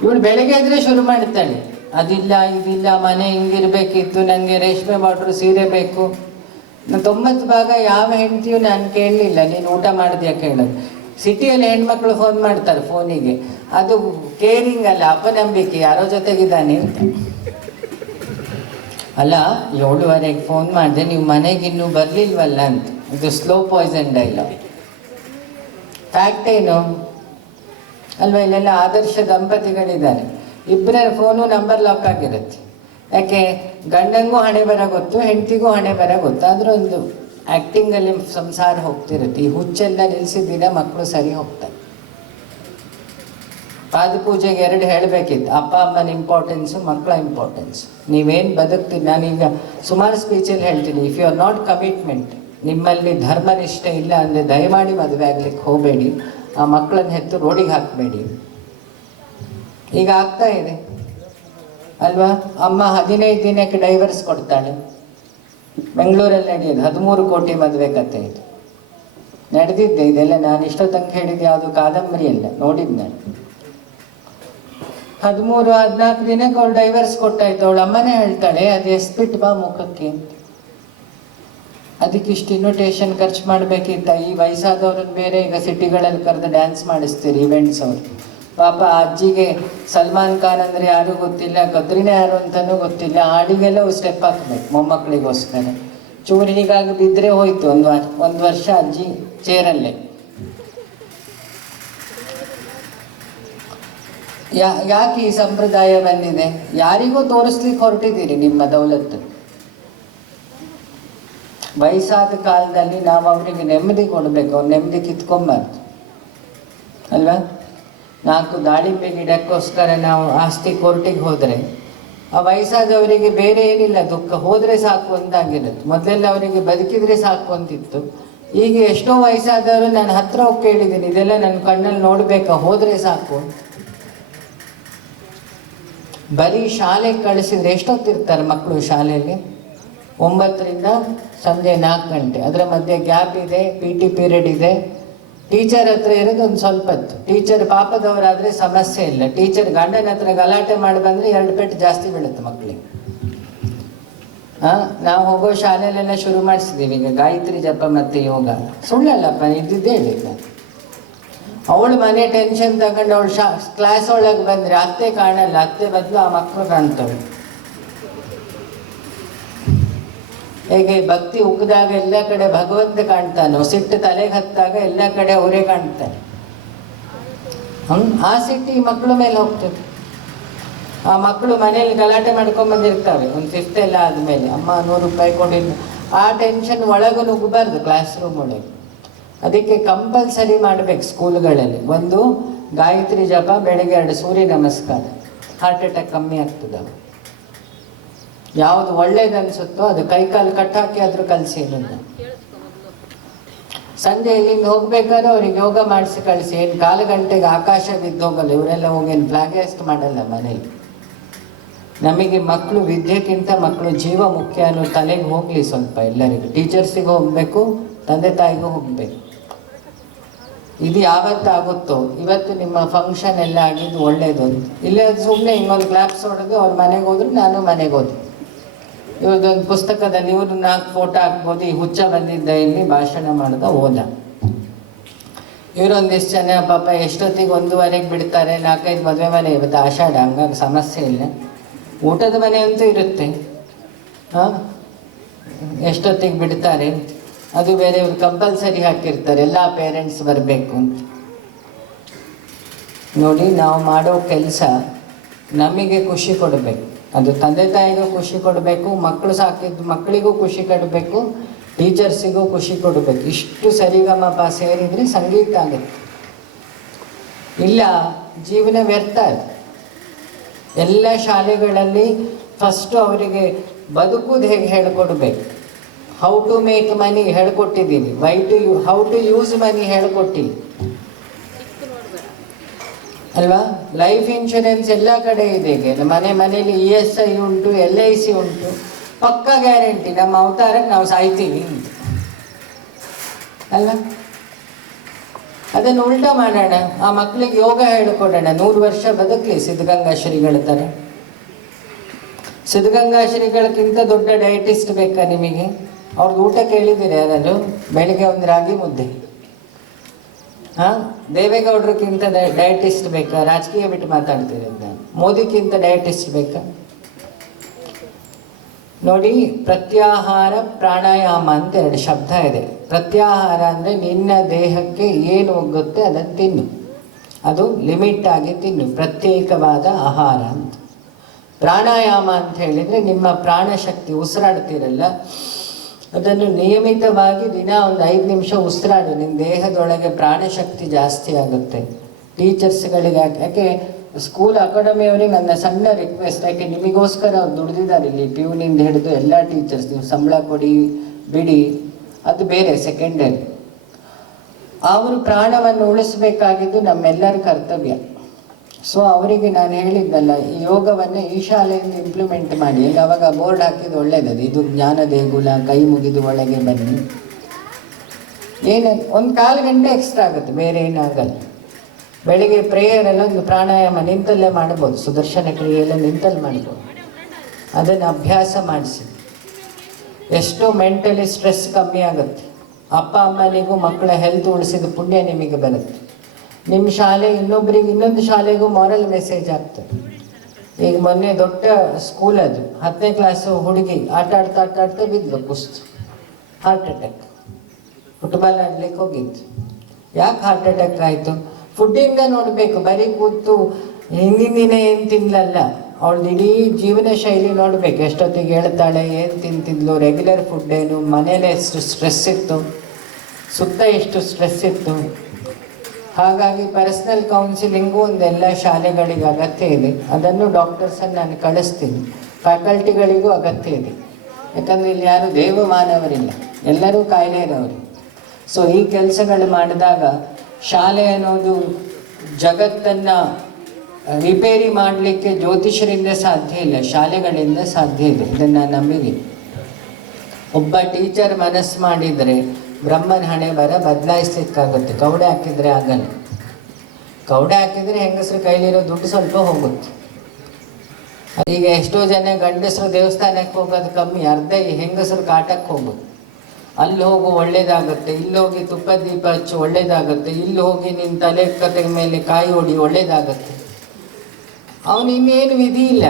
ಇವಳು ಬೆಳಗ್ಗೆ ಎದ್ರೆ ಶುರು ಮಾಡ್ತಾಳೆ, ಅದಿಲ್ಲ ಇದಿಲ್ಲ, ಮನೆ ಹಿಂಗಿರ್ಬೇಕಿತ್ತು, ನನಗೆ ರೇಷ್ಮೆ ಬಾರ್ಡ್ರು ಸೀರೆ ಬೇಕು. 90% ಯಾವ ಹೆಂಡತಿಯೂ ನಾನು ಕೇಳಲಿಲ್ಲ ನೀನು ಊಟ ಮಾಡಿದ್ಯಾ ಕೇಳೋದು. ಸಿಟಿಯಲ್ಲಿ ಹೆಣ್ಮಕ್ಳು ಫೋನ್ ಮಾಡ್ತಾರೆ ಫೋನಿಗೆ, ಅದು ಕೇರಿಂಗ್ ಅಲ್ಲ, ಅಪನಂಬಿಕೆ, ಯಾರೋ ಜೊತೆಗಿದ್ದಾನೆ ಅಂತ. ಅಲ್ಲ 7:15 ಫೋನ್ ಮಾಡಿದೆ, ನೀವು ಮನೆಗೆ ಇನ್ನೂ ಬರಲಿಲ್ವಲ್ಲ ಅಂತ. ಇದು ಸ್ಲೋ ಪಾಯ್ಸನ್ ಡೈಲಾಗ್. ಫ್ಯಾಕ್ಟ್ ಏನು ಅಲ್ವಾ. ಇಲ್ಲೆಲ್ಲ ಆದರ್ಶ ದಂಪತಿಗಳಿದ್ದಾರೆ, ಇಬ್ಬರ ಫೋನು ನಂಬರ್ ಲಾಕ್ ಆಗಿರುತ್ತೆ. ಯಾಕೆ? ಗಂಡಂಗೂ ಹಣೆ ಬರ ಗೊತ್ತು, ಹೆಂಡತಿಗೂ ಹಣೆ ಬರ ಗೊತ್ತು. ಆದರೂ ಒಂದು ಆ್ಯಕ್ಟಿಂಗಲ್ಲಿ ಸಂಸಾರ ಹೋಗ್ತಿರುತ್ತೆ. ಈ ಹುಚ್ಚೆಲ್ಲ ನಿಲ್ಲಿಸಿದ ದಿನ ಮಕ್ಕಳು ಸರಿ ಹೋಗ್ತಾರೆ. ಪಾದಪೂಜೆಗೆ 2 ಹೇಳಬೇಕಿತ್ತು, ಅಪ್ಪ ಅಮ್ಮನ ಇಂಪಾರ್ಟೆನ್ಸು, ಮಕ್ಕಳ ಇಂಪಾರ್ಟೆನ್ಸ್. ನೀವೇನು ಬದುಕ್ತೀನಿ, ನಾನೀಗ ಸುಮಾರು ಸ್ಪೀಚಲ್ಲಿ ಹೇಳ್ತೀನಿ, if you are not commitment, ನಿಮ್ಮಲ್ಲಿ ಧರ್ಮನಿಷ್ಠೆ ಇಲ್ಲ ಅಂದರೆ ದಯಮಾಡಿ ಮದುವೆ ಆಗ್ಲಿಕ್ಕೆ ಹೋಗಬೇಡಿ, ಆ ಮಕ್ಕಳನ್ನ ಹೆತ್ತು ರೋಡಿಗೆ ಹಾಕಬೇಡಿ. ಈಗ ಆಗ್ತಾ ಇದೆ ಅಲ್ವಾ? ಅಮ್ಮ 15 ದಿನಕ್ಕೆ ಡೈವರ್ಸ್ ಕೊಡ್ತಾಳೆ. ಬೆಂಗಳೂರಲ್ಲಿ ನಡೆಯೋದು 13 ಕೋಟಿ ಮದುವೆ ಕತೆ ಇದು ನಡೆದಿದ್ದೆ. ಇದೆಲ್ಲ ನಾನು ಇಷ್ಟೋ ತನಕ ಹೇಳಿದ್ದು ಯಾವುದು ಕಾದಂಬರಿ ಅಲ್ಲ, ನೋಡಿದ್ದು ನಾನು. 13-14 ದಿನಕ್ಕೆ ಅವಳು ಡೈವರ್ಸ್ ಕೊಟ್ಟಾಯ್ತು. ಅವಳು ಅಮ್ಮನೇ ಹೇಳ್ತಾಳೆ, ಅದು ಎಸ್ಬಿಟ್ಟು ಬಾ ಮುಖಕ್ಕೆ, ಅದಕ್ಕಿಷ್ಟು ಇನ್ವಿಟೇಷನ್ ಖರ್ಚು ಮಾಡಬೇಕಿತ್ತ? ಈ ವಯಸ್ಸಾದವ್ರನ್ನ ಬೇರೆ ಈಗ ಸಿಟಿಗಳಲ್ಲಿ ಕರೆದು ಡ್ಯಾನ್ಸ್ ಮಾಡಿಸ್ತೀರಿ ಇವೆಂಟ್ಸ್ ಅವರು. ಪಾಪ ಅಜ್ಜಿಗೆ ಸಲ್ಮಾನ್ ಖಾನ್ ಅಂದರೆ ಯಾರೂ ಗೊತ್ತಿಲ್ಲ, ಕತ್ರಿನಾ ಯಾರು ಅಂತಲೂ ಗೊತ್ತಿಲ್ಲ, ಹಾಡಿಗೆಲ್ಲ ಸ್ಟೆಪ್ ಹಾಕ್ಬೇಕು ಮೊಮ್ಮಕ್ಕಳಿಗೋಸ್ಕರ. ಚೂರು ಹೀಗಾಗಿ ಬಿದ್ದರೆ ಹೋಯ್ತು, ಒಂದು ವರ್ಷ ಅಜ್ಜಿ ಚೇರಲ್ಲೇ. ಯಾಕೆ ಈ ಸಂಪ್ರದಾಯ ಬಂದಿದೆ? ಯಾರಿಗೂ ತೋರಿಸ್ಲಿಕ್ಕೆ ಹೊರಟಿದ್ದೀರಿ ನಿಮ್ಮ ದೌಲತ್ತು. ವಯಸ್ಸಾದ ಕಾಲದಲ್ಲಿ ನಾವು ಅವರಿಗೆ ನೆಮ್ಮದಿ ಕೊಡಬೇಕು, ಅವ್ರು ನೆಮ್ಮದಿ ಕಿತ್ಕೊಂಬಾರ್ದು ಅಲ್ವಾ? 4 ದಾಳಿಂಬೆ ಗಿಡಕ್ಕೋಸ್ಕರ ನಾವು ಆಸ್ತಿ ಕೋರ್ಟಿಗೆ ಹೋದರೆ ಆ ವಯಸ್ಸಾದವರಿಗೆ ಬೇರೆ ಏನಿಲ್ಲ, ದುಃಖ ಹೋದರೆ ಸಾಕು ಅಂತಾಗಿರುತ್ತೆ. ಮೊದಲೆಲ್ಲ ಅವರಿಗೆ ಬದುಕಿದ್ರೆ ಸಾಕು ಅಂತಿತ್ತು. ಈಗ ಎಷ್ಟೋ ವಯಸ್ಸಾದವರು ನಾನು ಹತ್ರ ಹೋಗಿ ಕೇಳಿದ್ದೀನಿ, ಇದೆಲ್ಲ ನನ್ನ ಕಣ್ಣಲ್ಲಿ ನೋಡಬೇಕಾ, ಹೋದರೆ ಸಾಕು. ಬರೀ ಶಾಲೆಗೆ ಕಳಿಸಿದ್ರೆ ಎಷ್ಟೊತ್ತಿರ್ತಾರೆ ಮಕ್ಕಳು ಶಾಲೆಯಲ್ಲಿ? 9ರಿಂದ ಸಂಜೆ 4 ಗಂಟೆ. ಅದರ ಮಧ್ಯೆ ಗ್ಯಾಪ್ ಇದೆ, PT ಪೀರಿಯಡ್ ಇದೆ. ಟೀಚರ್ ಹತ್ರ ಇರೋದು ಒಂದು ಸ್ವಲ್ಪ ಹೊತ್ತು. ಟೀಚರ್ ಪಾಪದವರಾದರೆ ಸಮಸ್ಯೆ ಇಲ್ಲ. ಟೀಚರ್ ಗಂಡನ ಹತ್ರ ಗಲಾಟೆ ಮಾಡಿ ಬಂದರೆ 2 ಪೆಟ್ಟು ಜಾಸ್ತಿ ಬೀಳುತ್ತೆ ಮಕ್ಕಳಿಗೆ. ನಾವು ಹೋಗೋ ಶಾಲೆಯಲ್ಲೆಲ್ಲ ಶುರು ಮಾಡಿಸಿದ್ದೀವಿ ಈಗ ಗಾಯತ್ರಿ ಜಪ ಮತ್ತು ಯೋಗ. ಸುಳ್ಳಲ್ಲಪ್ಪ, ಇದ್ದಿದ್ದೇ ಹೇಳಿಲ್ಲ. ಅವಳು ಮನೆ ಟೆನ್ಷನ್ ತಗೊಂಡು ಅವಳು ಕ್ಲಾಸ್ ಒಳಗೆ ಬಂದರೆ ಅತ್ತೆ ಕಾಣಲ್ಲ, ಅತ್ತೆ ಬದಲು ಆ ಮಕ್ಕಳು ಕಾಣ್ತವೆ. ಹೇಗೆ ಭಕ್ತಿ ಉಗ್ಗಿದಾಗ ಎಲ್ಲ ಕಡೆ ಭಗವಂತ ಕಾಣ್ತಾನೋ, ಸಿಟ್ಟು ತಲೆಗೆ ಹತ್ತಾಗ ಎಲ್ಲ ಕಡೆ ಅವರೇ ಕಾಣ್ತಾರೆ. ಆ ಸಿಟ್ಟು ಈ ಮಕ್ಕಳ ಮೇಲೆ ಹೋಗ್ತದೆ. ಆ ಮಕ್ಕಳು ಮನೇಲಿ ಗಲಾಟೆ ಮಾಡ್ಕೊಂಬಂದಿರ್ತವೆ ಒಂದು 5th ಎಲ್ಲ ಆದಮೇಲೆ, ಅಮ್ಮ 100 ರೂಪಾಯಿ ಕೊಡಿಲ್ಲ. ಆ ಟೆನ್ಷನ್ ಒಳಗೂ ನುಗ್ಗಬಾರ್ದು ಕ್ಲಾಸ್ ರೂಮ್ ಒಳಗೆ. ಅದಕ್ಕೆ ಕಂಪಲ್ಸರಿ ಮಾಡಬೇಕು ಸ್ಕೂಲ್ಗಳಲ್ಲಿ. 1 ಗಾಯತ್ರಿ ಜಪ, ಬೆಳಗ್ಗೆ 2 ಸೂರ್ಯ ನಮಸ್ಕಾರ. ಹಾರ್ಟ್ ಅಟ್ಯಾಕ್ ಕಮ್ಮಿ ಆಗ್ತದೆ. ಯಾವುದು ಒಳ್ಳೇದು ಅನಿಸುತ್ತೋ ಅದು ಕೈಕಾಲು ಕಟ್ಟಾಕಿ ಆದರೂ ಕಲಿಸಿ. ಸಂಜೆ ಇಲ್ಲಿಂದ ಹೋಗ್ಬೇಕಾದ್ರೆ ಅವ್ರಿಗೆ ಯೋಗ ಮಾಡಿಸಿ ಕಳಿಸಿ. ಏನು 4 ಗಂಟೆಗೆ ಆಕಾಶ ಬಿದ್ದೋಗಲ್ಲ, ಇವರೆಲ್ಲ ಹೋಗೇನು ಫ್ಲಾಗ್ಯಾಸ್ಟ್ ಮಾಡಲ್ಲ ಮನೇಲಿ. ನಮಗೆ ಮಕ್ಕಳು ವಿದ್ಯೆಗಿಂತ ಮಕ್ಕಳು ಜೀವ ಮುಖ್ಯ ಅನ್ನೋ ತಲೆಗೆ ಹೋಗಲಿ ಸ್ವಲ್ಪ ಎಲ್ಲರಿಗೂ. ಟೀಚರ್ಸಿಗೂ ಹೋಗಬೇಕು, ತಂದೆ ತಾಯಿಗೂ ಹೋಗಬೇಕು. ಇದು ಯಾವತ್ತಾಗುತ್ತೋ ಇವತ್ತು ನಿಮ್ಮ ಫಂಕ್ಷನ್ ಎಲ್ಲ ಆಗಿದ್ದು ಒಳ್ಳೇದು ಅಂತ. ಇಲ್ಲೇ ಅದು ಸುಮ್ಮನೆ ಹಿಂಗೊಂದು ಕ್ಲಾಪ್ಸ್ ಹೊಡೆದು ಅವ್ರ ಮನೆಗೆ ಹೋದ್ರು, ನಾನು ಮನೆಗೆ ಹೋದೆ. ಇವ್ರದ್ದೊಂದು ಪುಸ್ತಕದಲ್ಲಿ ಇವ್ರು 4 ಫೋಟೋ ಹಾಕ್ಬೋದು. ಈ ಹುಚ್ಚ ಬಂದಿದ್ದ ಇಲ್ಲಿ ಭಾಷಣ ಮಾಡ್ದ ಹೋದ. ಇವರೊಂದಿಷ್ಟು ಜನ ಪಾಪ ಎಷ್ಟೊತ್ತಿಗೆ 1:15 ಬಿಡ್ತಾರೆ. 4-5 ಮದುವೆ ಮನೆ ಇವತ್ತು ಆಷಾಢ, ಹಂಗಾಗಿ ಸಮಸ್ಯೆ ಇಲ್ಲ. ಊಟದ ಮನೆ ಅಂತೂ ಇರುತ್ತೆ. ಎಷ್ಟೊತ್ತಿಗೆ ಬಿಡ್ತಾರೆ ಅದು ಬೇರೆ. ಇವ್ರು ಕಂಪಲ್ಸರಿ ಹಾಕಿರ್ತಾರೆ ಎಲ್ಲ ಪೇರೆಂಟ್ಸ್ ಬರಬೇಕು ಅಂತ. ನೋಡಿ, ನಾವು ಮಾಡೋ ಕೆಲಸ ನಮಗೆ ಖುಷಿ ಕೊಡಬೇಕು. ಅದು ತಂದೆ ತಾಯಿಗೂ ಖುಷಿ ಕೊಡಬೇಕು, ಮಕ್ಕಳು ಸಾಕಿದ್ದು ಮಕ್ಕಳಿಗೂ ಖುಷಿ ಕೊಡಬೇಕು, ಟೀಚರ್ಸಿಗೂ ಖುಷಿ ಕೊಡಬೇಕು. ಇಷ್ಟು ಸರಿಗಮಪ ಸೇರಿದರೆ ಸಂಗೀತ ಆಗುತ್ತೆ. ಇಲ್ಲ ಜೀವನ ವ್ಯರ್ಥ ಅದು. ಎಲ್ಲ ಶಾಲೆಗಳಲ್ಲಿ ಫಸ್ಟು ಅವರಿಗೆ ಬದುಕುವುದು ಹೇಗೆ ಹೇಳಿಕೊಡ್ಬೇಕು. ಹೌ ಟು ಮೇಕ್ ಮನಿ ಹೇಳ್ಕೊಟ್ಟಿದ್ದೀವಿ, ಹೌ ಟು ಯೂಸ್ ಮನಿ ಹೇಳ್ಕೊಟ್ಟಿಲ್ಲ ಅಲ್ವಾ? ಲೈಫ್ ಇನ್ಶೂರೆನ್ಸ್ ಎಲ್ಲ ಕಡೆ ಇದೆ. ಈಗ ಮನೇಲಿ ESI ಉಂಟು, LIC ಉಂಟು. ಪಕ್ಕ ಗ್ಯಾರಂಟಿ ನಮ್ಮ ಅವತಾರಕ್ಕೆ ನಾವು ಸಾಯ್ತೀವಿ ಅಂತ ಅಲ್ವಾ? ಅದನ್ನು ಉಲ್ಟಾ ಮಾಡೋಣ, ಆ ಮಕ್ಕಳಿಗೆ ಯೋಗ ಹೇಳಿಕೊಡೋಣ. 100 ವರ್ಷ ಬದುಕಲಿ ಸಿದ್ಧಗಂಗಾ ಶ್ರೀಗಳ ಥರ. ಸಿದ್ಧಗಂಗಾ ಶ್ರೀಗಳಕ್ಕಿಂತ ದೊಡ್ಡ ಡಯಟಿಸ್ಟ್ ಬೇಕಾ ನಿಮಗೆ? ಅವ್ರದ್ದು ಊಟ ಕೇಳಿದ್ದೀರಿ ಯಾರು? ಬೆಳಿಗ್ಗೆ ಒಂದು ರಾಗಿ ಮುದ್ದೆ. ದೇವೇಗೌಡರಿಗಿಂತ ಡಯಟಿಸ್ಟ್ ಬೇಕಾ? ರಾಜಕೀಯ ಬಿಟ್ಟು ಮಾತಾಡ್ತೀರಿ ನಾನು. ಮೋದಿಗಿಂತ ಡಯಟಿಸ್ಟ್ ಬೇಕಾ? ನೋಡಿ, ಪ್ರತ್ಯಾಹಾರ ಪ್ರಾಣಾಯಾಮ ಅಂತ 2 ಶಬ್ದ ಇದೆ. ಪ್ರತ್ಯಾಹಾರ ಅಂದರೆ ನಿನ್ನ ದೇಹಕ್ಕೆ ಏನು ಒಗ್ಗುತ್ತೆ ಅದನ್ನು ತಿನ್ನು, ಅದು ಲಿಮಿಟ್ ಆಗಿ ತಿನ್ನು, ಪ್ರತ್ಯೇಕವಾದ ಆಹಾರ ಅಂತ. ಪ್ರಾಣಾಯಾಮ ಅಂತ ಹೇಳಿದರೆ ನಿಮ್ಮ ಪ್ರಾಣಶಕ್ತಿ ಉಸಿರಾಡ್ತಿರಲ್ಲ, ಅದನ್ನು ನಿಯಮಿತವಾಗಿ ದಿನ ಒಂದು 5 ನಿಮಿಷ ಉಸಿರಾಡು. ನಿಮ್ಮ ದೇಹದೊಳಗೆ ಪ್ರಾಣಶಕ್ತಿ ಜಾಸ್ತಿ ಆಗುತ್ತೆ. ಟೀಚರ್ಸ್ಗಳಿಗೆ. ಯಾಕೆ ಸ್ಕೂಲ್ ಅಕಾಡೆಮಿಯವರಿಗೆ ನನ್ನ ಸಣ್ಣ ರಿಕ್ವೆಸ್ಟ್, ಯಾಕೆ ನಿಮಗೋಸ್ಕರ ಅವ್ರು ದುಡಿದಿದ್ದಾರೆ ಇಲ್ಲಿ, ಪ್ಯೂನಿಂದ ಹಿಡಿದು ಎಲ್ಲ ಟೀಚರ್ಸ್. ನೀವು ಸಂಬಳ ಕೊಡಿ ಬಿಡಿ ಅದು ಬೇರೆ, ಸೆಕೆಂಡರಿ. ಅವರು ಪ್ರಾಣವನ್ನು ಉಳಿಸಬೇಕಾಗಿದ್ದು ನಮ್ಮೆಲ್ಲರ ಕರ್ತವ್ಯ. ಸೊ ಅವರಿಗೆ ನಾನು ಹೇಳಿದ್ನಲ್ಲ, ಈ ಯೋಗವನ್ನು ಈ ಶಾಲೆಯಿಂದ ಇಂಪ್ಲಿಮೆಂಟ್ ಮಾಡಿ. ಅವಾಗ ಬೋರ್ಡ್ ಹಾಕಿದ್ದು ಒಳ್ಳೇದದು, ಇದು ಜ್ಞಾನ ದೇಗುಲ, ಕೈ ಮುಗಿದು ಒಳಗೆ ಬನ್ನಿ. ಏನು ಒಂದು 1/4 ಗಂಟೆ ಎಕ್ಸ್ಟ್ರಾ ಆಗುತ್ತೆ, ಬೇರೆ ಏನಾಗಲ್ಲ. ಬೆಳಿಗ್ಗೆ ಪ್ರೇಯರೆಲ್ಲ ಒಂದು ಪ್ರಾಣಾಯಾಮ ನಿಂತಲ್ಲೇ ಮಾಡ್ಬೋದು, ಸುದರ್ಶನ ಕ್ರಿಯೆಲ್ಲ ನಿಂತಲ್ಲಿ ಮಾಡ್ಬೋದು. ಅದನ್ನು ಅಭ್ಯಾಸ ಮಾಡಿಸಿ ಎಷ್ಟೋ ಮೆಂಟಲಿ ಸ್ಟ್ರೆಸ್ ಕಮ್ಮಿ ಆಗುತ್ತೆ. ಅಪ್ಪ ಅಮ್ಮನಿಗೂ ಮಕ್ಕಳ ಹೆಲ್ತ್ ಉಳಿಸಿದ ಪುಣ್ಯ ನಿಮಗೆ ಬರುತ್ತೆ. ನಿಮ್ಮ ಶಾಲೆ ಇನ್ನೊಬ್ಬರಿಗೆ ಇನ್ನೊಂದು ಶಾಲೆಗೂ ಮಾರಲ್ ಮೆಸೇಜ್ ಆಗ್ತದೆ. ಈಗ ಮೊನ್ನೆ ದೊಡ್ಡ ಸ್ಕೂಲ್ ಅದು, 10ನೇ ಕ್ಲಾಸು ಹುಡುಗಿ ಆಟ ಆಡ್ತಾ ಬಿದ್ಲು, ಹಾರ್ಟ್ ಅಟ್ಯಾಕ್. ಫುಟ್ಬಾಲ್ ಆಡ್ಲಿಕ್ಕೆ ಹೋಗಿತ್ತು. ಯಾಕೆ ಹಾರ್ಟ್ ಅಟ್ಯಾಕ್ ಆಯಿತು? ಫುಡ್ಡಿಂದ ನೋಡಬೇಕು, ಬರೀ ಕೂತು ಹಿಂದಿನ ದಿನ ಏನು ತಿನ್ನಲಲ್ಲ, ಅವಳದು ಇಡೀ ಜೀವನ ಶೈಲಿ ನೋಡಬೇಕು. ಎಷ್ಟೊತ್ತಿಗೆ ಹೇಳ್ತಾಳೆ, ಏನು ತಿಂತಿದ್ಲು, ರೆಗ್ಯುಲರ್ ಫುಡ್ ಏನು, ಮನೇಲೆ ಎಷ್ಟು ಸ್ಟ್ರೆಸ್ ಇತ್ತು, ಸುತ್ತ ಎಷ್ಟು ಸ್ಟ್ರೆಸ್ ಇತ್ತು. ಹಾಗಾಗಿ ಪರ್ಸ್ನಲ್ ಕೌನ್ಸಿಲಿಂಗು ಒಂದೆಲ್ಲ ಶಾಲೆಗಳಿಗೆ ಅಗತ್ಯ ಇದೆ. ಅದನ್ನು ಡಾಕ್ಟರ್ಸನ್ನು ನಾನು ಕಳಿಸ್ತೀನಿ. ಫ್ಯಾಕಲ್ಟಿಗಳಿಗೂ ಅಗತ್ಯ ಇದೆ. ಯಾಕಂದರೆ ಇಲ್ಲಿ ಯಾರು ದೇವಮಾನವರಿಲ್ಲ, ಎಲ್ಲರೂ ಕಾಯಿಲೆ ಇರೋರು. ಸೊ ಈ ಕೆಲಸಗಳು ಮಾಡಿದಾಗ ಶಾಲೆ ಅನ್ನೋದು ಜಗತ್ತನ್ನು ರಿಪೇರಿ ಮಾಡಲಿಕ್ಕೆ ಜ್ಯೋತಿಷರಿಂದ ಸಾಧ್ಯ ಇಲ್ಲ, ಶಾಲೆಗಳಿಂದ ಸಾಧ್ಯ ಇದೆ. ಇದನ್ನು ನಂಬಿದ್ದೀನಿ. ಒಬ್ಬ ಟೀಚರ್ ಮನಸ್ಸು ಮಾಡಿದರೆ ಬ್ರಹ್ಮನ ಹಣೆ ಬರ ಬದಲಾಯಿಸ್ಲಿಕ್ಕಾಗುತ್ತೆ. ಕವಡೆ ಹಾಕಿದರೆ ಆಗಲ್ಲ. ಕವಡೆ ಹಾಕಿದರೆ ಹೆಂಗಸರು ಕೈಲಿರೋ ದುಡ್ಡು ಸ್ವಲ್ಪ ಹೋಗುತ್ತೆ. ಈಗ ಎಷ್ಟೋ ಜನ ಗಂಡಸರು ದೇವಸ್ಥಾನಕ್ಕೆ ಹೋಗೋದು ಕಮ್ಮಿ, ಅರ್ಧ ಈ ಹೆಂಗಸರು ಕಾಟಕ್ಕೆ ಹೋಗೋದು. ಅಲ್ಲಿ ಹೋಗು ಒಳ್ಳೇದಾಗುತ್ತೆ, ಇಲ್ಲಿ ಹೋಗಿ ತುಪ್ಪ ದೀಪ ಹಚ್ಚು ಒಳ್ಳೇದಾಗುತ್ತೆ, ಇಲ್ಲಿ ಹೋಗಿ ನಿನ್ನ ತಲೆ ಕತೆ ಮೇಲೆ ಕಾಯಿ ಹೊಡಿ ಒಳ್ಳೇದಾಗುತ್ತೆ. ಅವನು ಇನ್ನೇನು ವಿಧಿ ಇಲ್ಲ.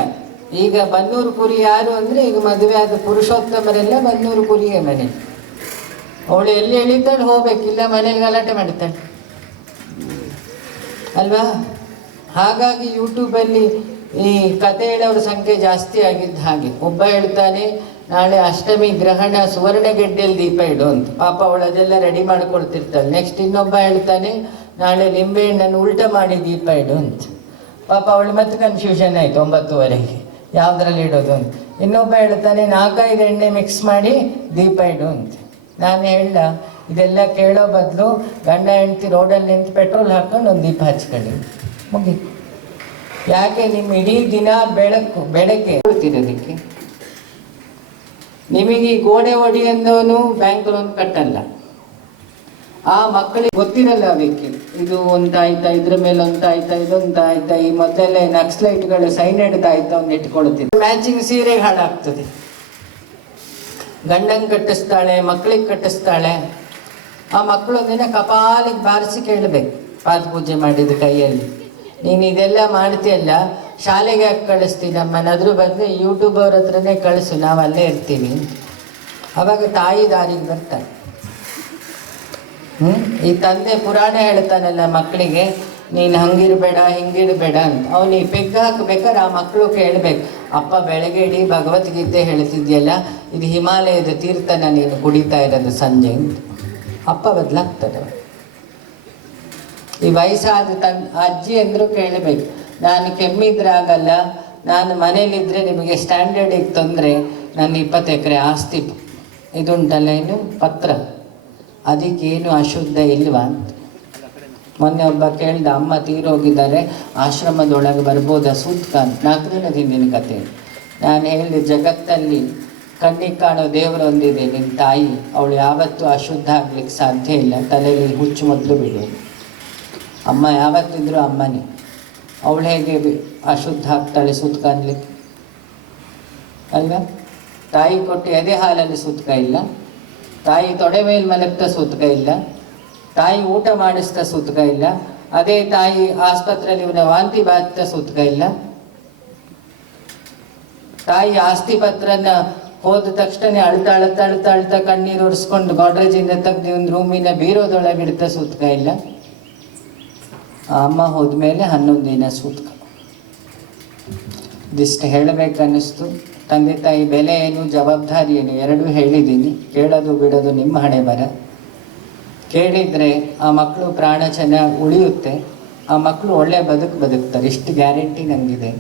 ಈಗ ಬನ್ನೂರು ಕುರಿ ಯಾರು ಅಂದರೆ, ಈಗ ಮದುವೆ ಆದ ಪುರುಷೋತ್ತಮರೆಲ್ಲ ಬನ್ನೂರು ಕುರಿಯೇ ಮನೆ. ಅವಳು ಎಲ್ಲಿ ಎಳಿತಾಳೆ ಹೋಗ್ಬೇಕಿಲ್ಲ, ಮನೇಲಿ ಗಲಾಟೆ ಮಾಡ್ತಾಳೆ ಅಲ್ವಾ? ಹಾಗಾಗಿ ಯೂಟ್ಯೂಬಲ್ಲಿ ಈ ಕತೆ ಹೇಳೋರ ಸಂಖ್ಯೆ ಜಾಸ್ತಿ ಆಗಿದ್ದ ಹಾಗೆ. ಒಬ್ಬ ಹೇಳ್ತಾನೆ, ನಾಳೆ ಅಷ್ಟಮಿ ಗ್ರಹಣ, ಸುವರ್ಣಗೆಡ್ಡೆಯಲ್ಲಿ ದೀಪ ಇಡು ಅಂತ. ಪಾಪ ಅವಳು ಅದೆಲ್ಲ ರೆಡಿ ಮಾಡಿಕೊಡ್ತಿರ್ತಾಳೆ. ನೆಕ್ಸ್ಟ್ ಇನ್ನೊಬ್ಬ ಹೇಳ್ತಾನೆ, ನಾಳೆ ನಿಂಬೆಹಣ್ಣನ್ನು ಉಲ್ಟ ಮಾಡಿ ದೀಪ ಇಡು ಅಂತ. ಪಾಪ ಅವಳು ಮತ್ತೆ ಕನ್ಫ್ಯೂಷನ್ ಆಯಿತು 9:30 ಯಾವುದ್ರಲ್ಲಿ ಇಡೋದು ಅಂತ. ಇನ್ನೊಬ್ಬ ಹೇಳ್ತಾನೆ, 4-5 ಎಣ್ಣೆ ಮಿಕ್ಸ್ ಮಾಡಿ ದೀಪ ಇಡು ಅಂತ. ನಾನು ಹೇಳ್ದ, ಇದೆಲ್ಲ ಕೇಳೋ ಬದಲು ಗಂಡ ಹೆಂಡ್ತಿ ರೋಡಲ್ಲಿ ನಿಂತು ಪೆಟ್ರೋಲ್ ಹಾಕೊಂಡು ಒಂದು ದೀಪ ಹಚ್ಕೊಳ್ಳಿ, ಮುಗಿ. ಯಾಕೆ ನಿಮ್ಮ ಇಡೀ ದಿನ ಬೆಳಗ್ಗೆ ಕೊಡ್ತಿರೋದಕ್ಕೆ? ನಿಮಗೆ ಈ ಗೋಡೆ ಒಡೆಯಂದವನು ಬ್ಯಾಂಕ್ ಲೋನ್ ಕಟ್ಟಲ್ಲ. ಆ ಮಕ್ಕಳಿಗೆ ಗೊತ್ತಿರಲ್ಲ ಅವಕ್ಕೆ, ಇದು ಒಂದಾಯ್ತಾ, ಇದ್ರ ಮೇಲೆ ಒಂದಾಯ್ತಾ, ಇದೊಂದಾಯ್ತಾ. ಈ ಮೊದಲೇ ನಕ್ಸಲೈಟ್ಗಳು ಸೈನೈಡ್ದಾಯ್ತಾ ಒಂದು ಇಟ್ಕೊಳ್ತಿದ್ರು. ಮ್ಯಾಚಿಂಗ್ ಸೀರೆ ಹಾಳಾಗ್ತದೆ. ಗಂಡಂಗೆ ಕಟ್ಟಿಸ್ತಾಳೆ, ಮಕ್ಕಳಿಗೆ ಕಟ್ಟಿಸ್ತಾಳೆ. ಆ ಮಕ್ಕಳು ಒಂದಿನ ಕಪಾಲಿಗೆ ಬಾರಿಸಿ ಕೇಳಬೇಕು, ಪಾದ ಪೂಜೆ ಮಾಡಿದ ಕೈಯಲ್ಲಿ, ನೀನು ಇದೆಲ್ಲ ಮಾಡ್ತೀಯಲ್ಲ, ಶಾಲೆಗೆ ಯಾಕೆ ಕಳಿಸ್ತೀನಮ್ಮನ? ಅದ್ರ ಬದಲು ಯೂಟ್ಯೂಬ್ ಅವ್ರ ಹತ್ರನೇ ಕಳಿಸು, ನಾವು ಅಲ್ಲೇ ಇರ್ತೀವಿ. ಅವಾಗ ತಾಯಿ ದಾರಿಗೆ ಬರ್ತಾಳೆ. ಈ ತಂದೆ ಪುರಾಣ ಹೇಳ್ತಾನಲ್ಲ ಮಕ್ಕಳಿಗೆ, ನೀನು ಹಂಗಿರಬೇಡ ಹಿಂಗಿರಬೇಡ ಅಂತ. ಅವನಿಗೆ ಪೆಗ್ ಹಾಕ್ಬೇಕಾದ್ರೆ ಆ ಮಕ್ಕಳು ಕೇಳಬೇಕು, ಅಪ್ಪ ಬೆಳಗ್ಗೆ ಇಡೀ ಭಗವದ್ಗೀತೆ ಹೇಳ್ತಿದ್ಯಲ್ಲ, ಇದು ಹಿಮಾಲಯದ ತೀರ್ಥನ ನೀನು ಕುಡಿತಾ ಇರೋದು ಸಂಜೆ ಅಂತ. ಅಪ್ಪ ಬದಲಾಗ್ತದೆ. ಈ ವಯಸ್ಸಾದ ಅಜ್ಜಿ ಅಂದರೂ ಕೇಳಬೇಕು, ನಾನು ಕೆಮ್ಮಿದ್ರೆ ಆಗಲ್ಲ, ನಾನು ಮನೇಲಿದ್ದರೆ ನಿಮಗೆ ಸ್ಟ್ಯಾಂಡರ್ಡಿಗೆ ತೊಂದರೆ, ನನ್ನ 20 ಎಕರೆ ಆಸ್ತಿ ಇದುಂಟಲ್ಲ ಏನು ಪತ್ರ, ಅದಕ್ಕೇನು ಅಶುದ್ಧ ಇಲ್ವಾ ಅಂತ. ಮೊನ್ನೆ ಒಬ್ಬ ಕೇಳ್ದ, ಅಮ್ಮ ತೀರೋಗಿದ್ದಾರೆ, ಆಶ್ರಮದೊಳಗೆ ಬರ್ಬೋದಾ ಸೂತ್ಕ ಅಂತ. 4 ದಿನದ ಹಿಂದಿನ ಕತೆ. ನಾನು ಹೇಳಿದೆ, ಜಗತ್ತಲ್ಲಿ ಕಣ್ಣಿಗೆ ಕಾಣೋ ದೇವರು ಒಂದಿದೆ, ನಿನ್ನ ತಾಯಿ, ಅವಳು ಯಾವತ್ತೂ ಅಶುದ್ಧ ಆಗ್ಲಿಕ್ಕೆ ಸಾಧ್ಯ ಇಲ್ಲ. ತಲೆಯಲ್ಲಿ ಹುಚ್ಚು ಮೊದಲು ಬಿಡು. ಅಮ್ಮ ಯಾವತ್ತಿದ್ರು ಅಮ್ಮನೇ, ಅವಳು ಹೇಗೆ ಅಶುದ್ಧ ಆಗ್ತಾಳೆ ಸೂತ್ಕ ಅನ್ಲಿಕ್ಕೆ ಅಲ್ವಾ? ತಾಯಿ ಕೊಟ್ಟು ಎದೆ ಹಾಲಲ್ಲಿ ಸೂತ್ಕ ಇಲ್ಲ, ತಾಯಿ ತೊಡೆ ಮೇಲೆ ಮಲಗ್ತಾ ಸೂತ್ಕ ಇಲ್ಲ, ತಾಯಿ ಊಟ ಮಾಡಿಸ್ತಾ ಸೂತ್ಕ ಇಲ್ಲ, ಅದೇ ತಾಯಿ ಆಸ್ಪತ್ರೆಯಲ್ಲಿ ಇವನ ವಾಂತಿ ಬಾಚ್ತಾ ಸೂತ್ಕ ಇಲ್ಲ. ತಾಯಿ ಆಸ್ತಿ ಪತ್ರನ ಹೋದ ತಕ್ಷಣ ಅಳ್ತಾ ಕಣ್ಣೀರು ಒರೆಸ್ಕೊಂಡು ಗೋಡ್ರೇಜಿಂದ ತೆಗೆದು ಒಂದು ರೂಮಿನ ಬೀರೋದೊಳಗಿಡ್ತಾ ಸೂತ್ಕ ಇಲ್ಲ. ಅಮ್ಮ ಹೋದ್ಮೇಲೆ 11 ದಿನ ಸೂತ್ಕ. ಇದಿಷ್ಟು ಹೇಳಬೇಕನ್ನಿಸ್ತು. ತಂದೆ ತಾಯಿ ಬೆಲೆ ಏನು, ಜವಾಬ್ದಾರಿ ಏನು, ಎರಡೂ ಹೇಳಿದ್ದೀನಿ. ಕೇಳೋದು ಬಿಡೋದು ನಿಮ್ಮ ಹಣೆ ಬರ. ಕೇಳಿದರೆ ಆ ಮಕ್ಕಳು ಪ್ರಾಣ ಚೆನ್ನಾಗಿ ಉಳಿಯುತ್ತೆ. ಆ ಮಕ್ಕಳು ಒಳ್ಳೆ ಬದುಕ್ತಾರೆ, ಇಷ್ಟು ಗ್ಯಾರಂಟಿ ನನಗಿದೆ.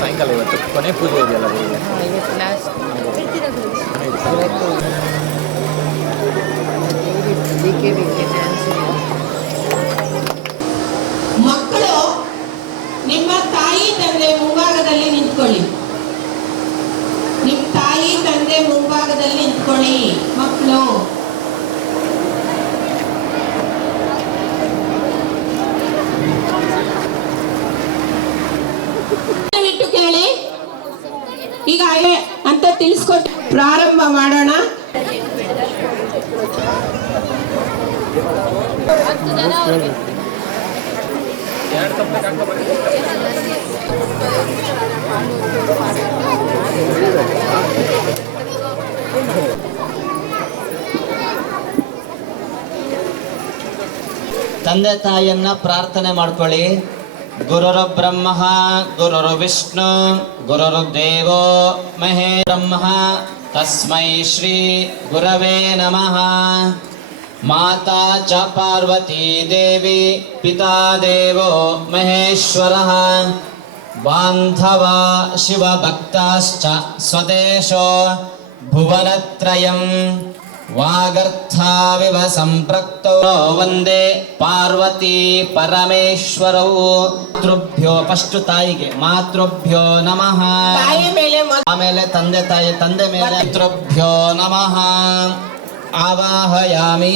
ಸಾಯಂಕಾಲ ಇವತ್ತು ಕೊನೆ ಪೂಜೆ ಇದೆಯಲ್ಲ ಮಕ್ಕಳು ನಿಮ್ಮ ತಾಯಿ ತಂದೆ ಮುಂಭಾಗದಲ್ಲಿ ನಿಂತ್ಕೊಳ್ಳಿ. ನಿಮ್ಮ ತಾಯಿ ತಂದೆ ಮುಂಭಾಗದಲ್ಲಿ ನಿಂತ್ಕೊಳ್ಳಿ ಮಕ್ಕಳು. ಬಿಟ್ಟು ಕೇಳಿ. ಈಗ ಅಂತ ತಿಳಿಸ್ಕೊಟ್ಟು ಪ್ರಾರಂಭ ಮಾಡೋಣ. ತಂದೆ ತಾಯಿಯನ್ನ ಪ್ರಾರ್ಥನೆ ಮಾಡ್ಕೊಳ್ಳಿ. ಗುರುರು ಬ್ರಹ್ಮ ಗುರುರು ವಿಷ್ಣು ಗುರುರು ದೇವೋ ಮಹೇ ಬ್ರಹ್ಮ ತಸ್ಮೈ ಶ್ರೀ ಗುರವೇ ನಮಃ. ಮಾತಾ ಚ ಪಾರ್ವತೀ ದೇವಿ ಪಿತಾ ದೇವೋ ಮಹೇಶ್ವರಃ. ಬಾಂಧವಾ ಶಿವಭಕ್ತಾಶ್ಚ ಸ್ವದೇಶೋ ಭುವನತ್ರಯಂ. ವಾಗರ್ಥಾವಿವ ಸಂಪ್ರಕ್ತೋ ವಂದೇ ಪಾರ್ವತಿ ಪರಮೇಶ್ವರೌ. ಮಾತೃಭ್ಯೋ ಫಸ್ಟ್ ತಾಯಿಗೆ ಮಾತೃಭ್ಯೋ ನಮಃ. ತಾಯಿ ಮೇಲೆ ಆಮೇಲೆ ತಂದೆ ತಾಯಿ ತಂದೆ ಮೇಲೆ ಮಾತೃಭ್ಯೋ ನಮಃ ಆವಾಹಯಾಮಿ.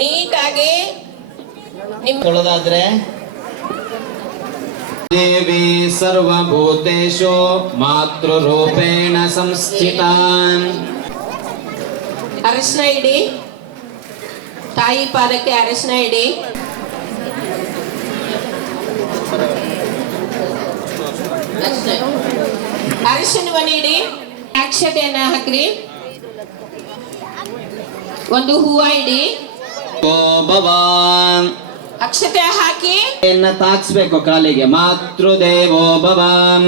ನೀಟಾಗಿ ನಿಮ್ಗೊಳ್ಳೋದಾದ್ರೆ ದೇವಿ ಸರ್ವಭೂತೇಷು ಮಾತೃರೂಪೇಣ ಸಂಸ್ಥಿತಾ. ಅರಶಿನ ಇಡಿ, ತಾಯಿ ಪಾದಕ್ಕೆ ಅರಶಿನ ಇಡಿ. ಅರಶಿನವನ್ನು ಇಡಿ, ಅಕ್ಷತೆಯನ್ನ ಹಾಕ್ರಿ, ಒಂದು ಹೂವ ಇಡಿ, ಓ ಭವಾನ್ ಅಕ್ಷತೆ ಹಾಕಿ ತಾಕ್ಸ್ಬೇಕು ಕಾಲಿಗೆ. ಮಾತೃದೇವೋ ಭವಾನ್.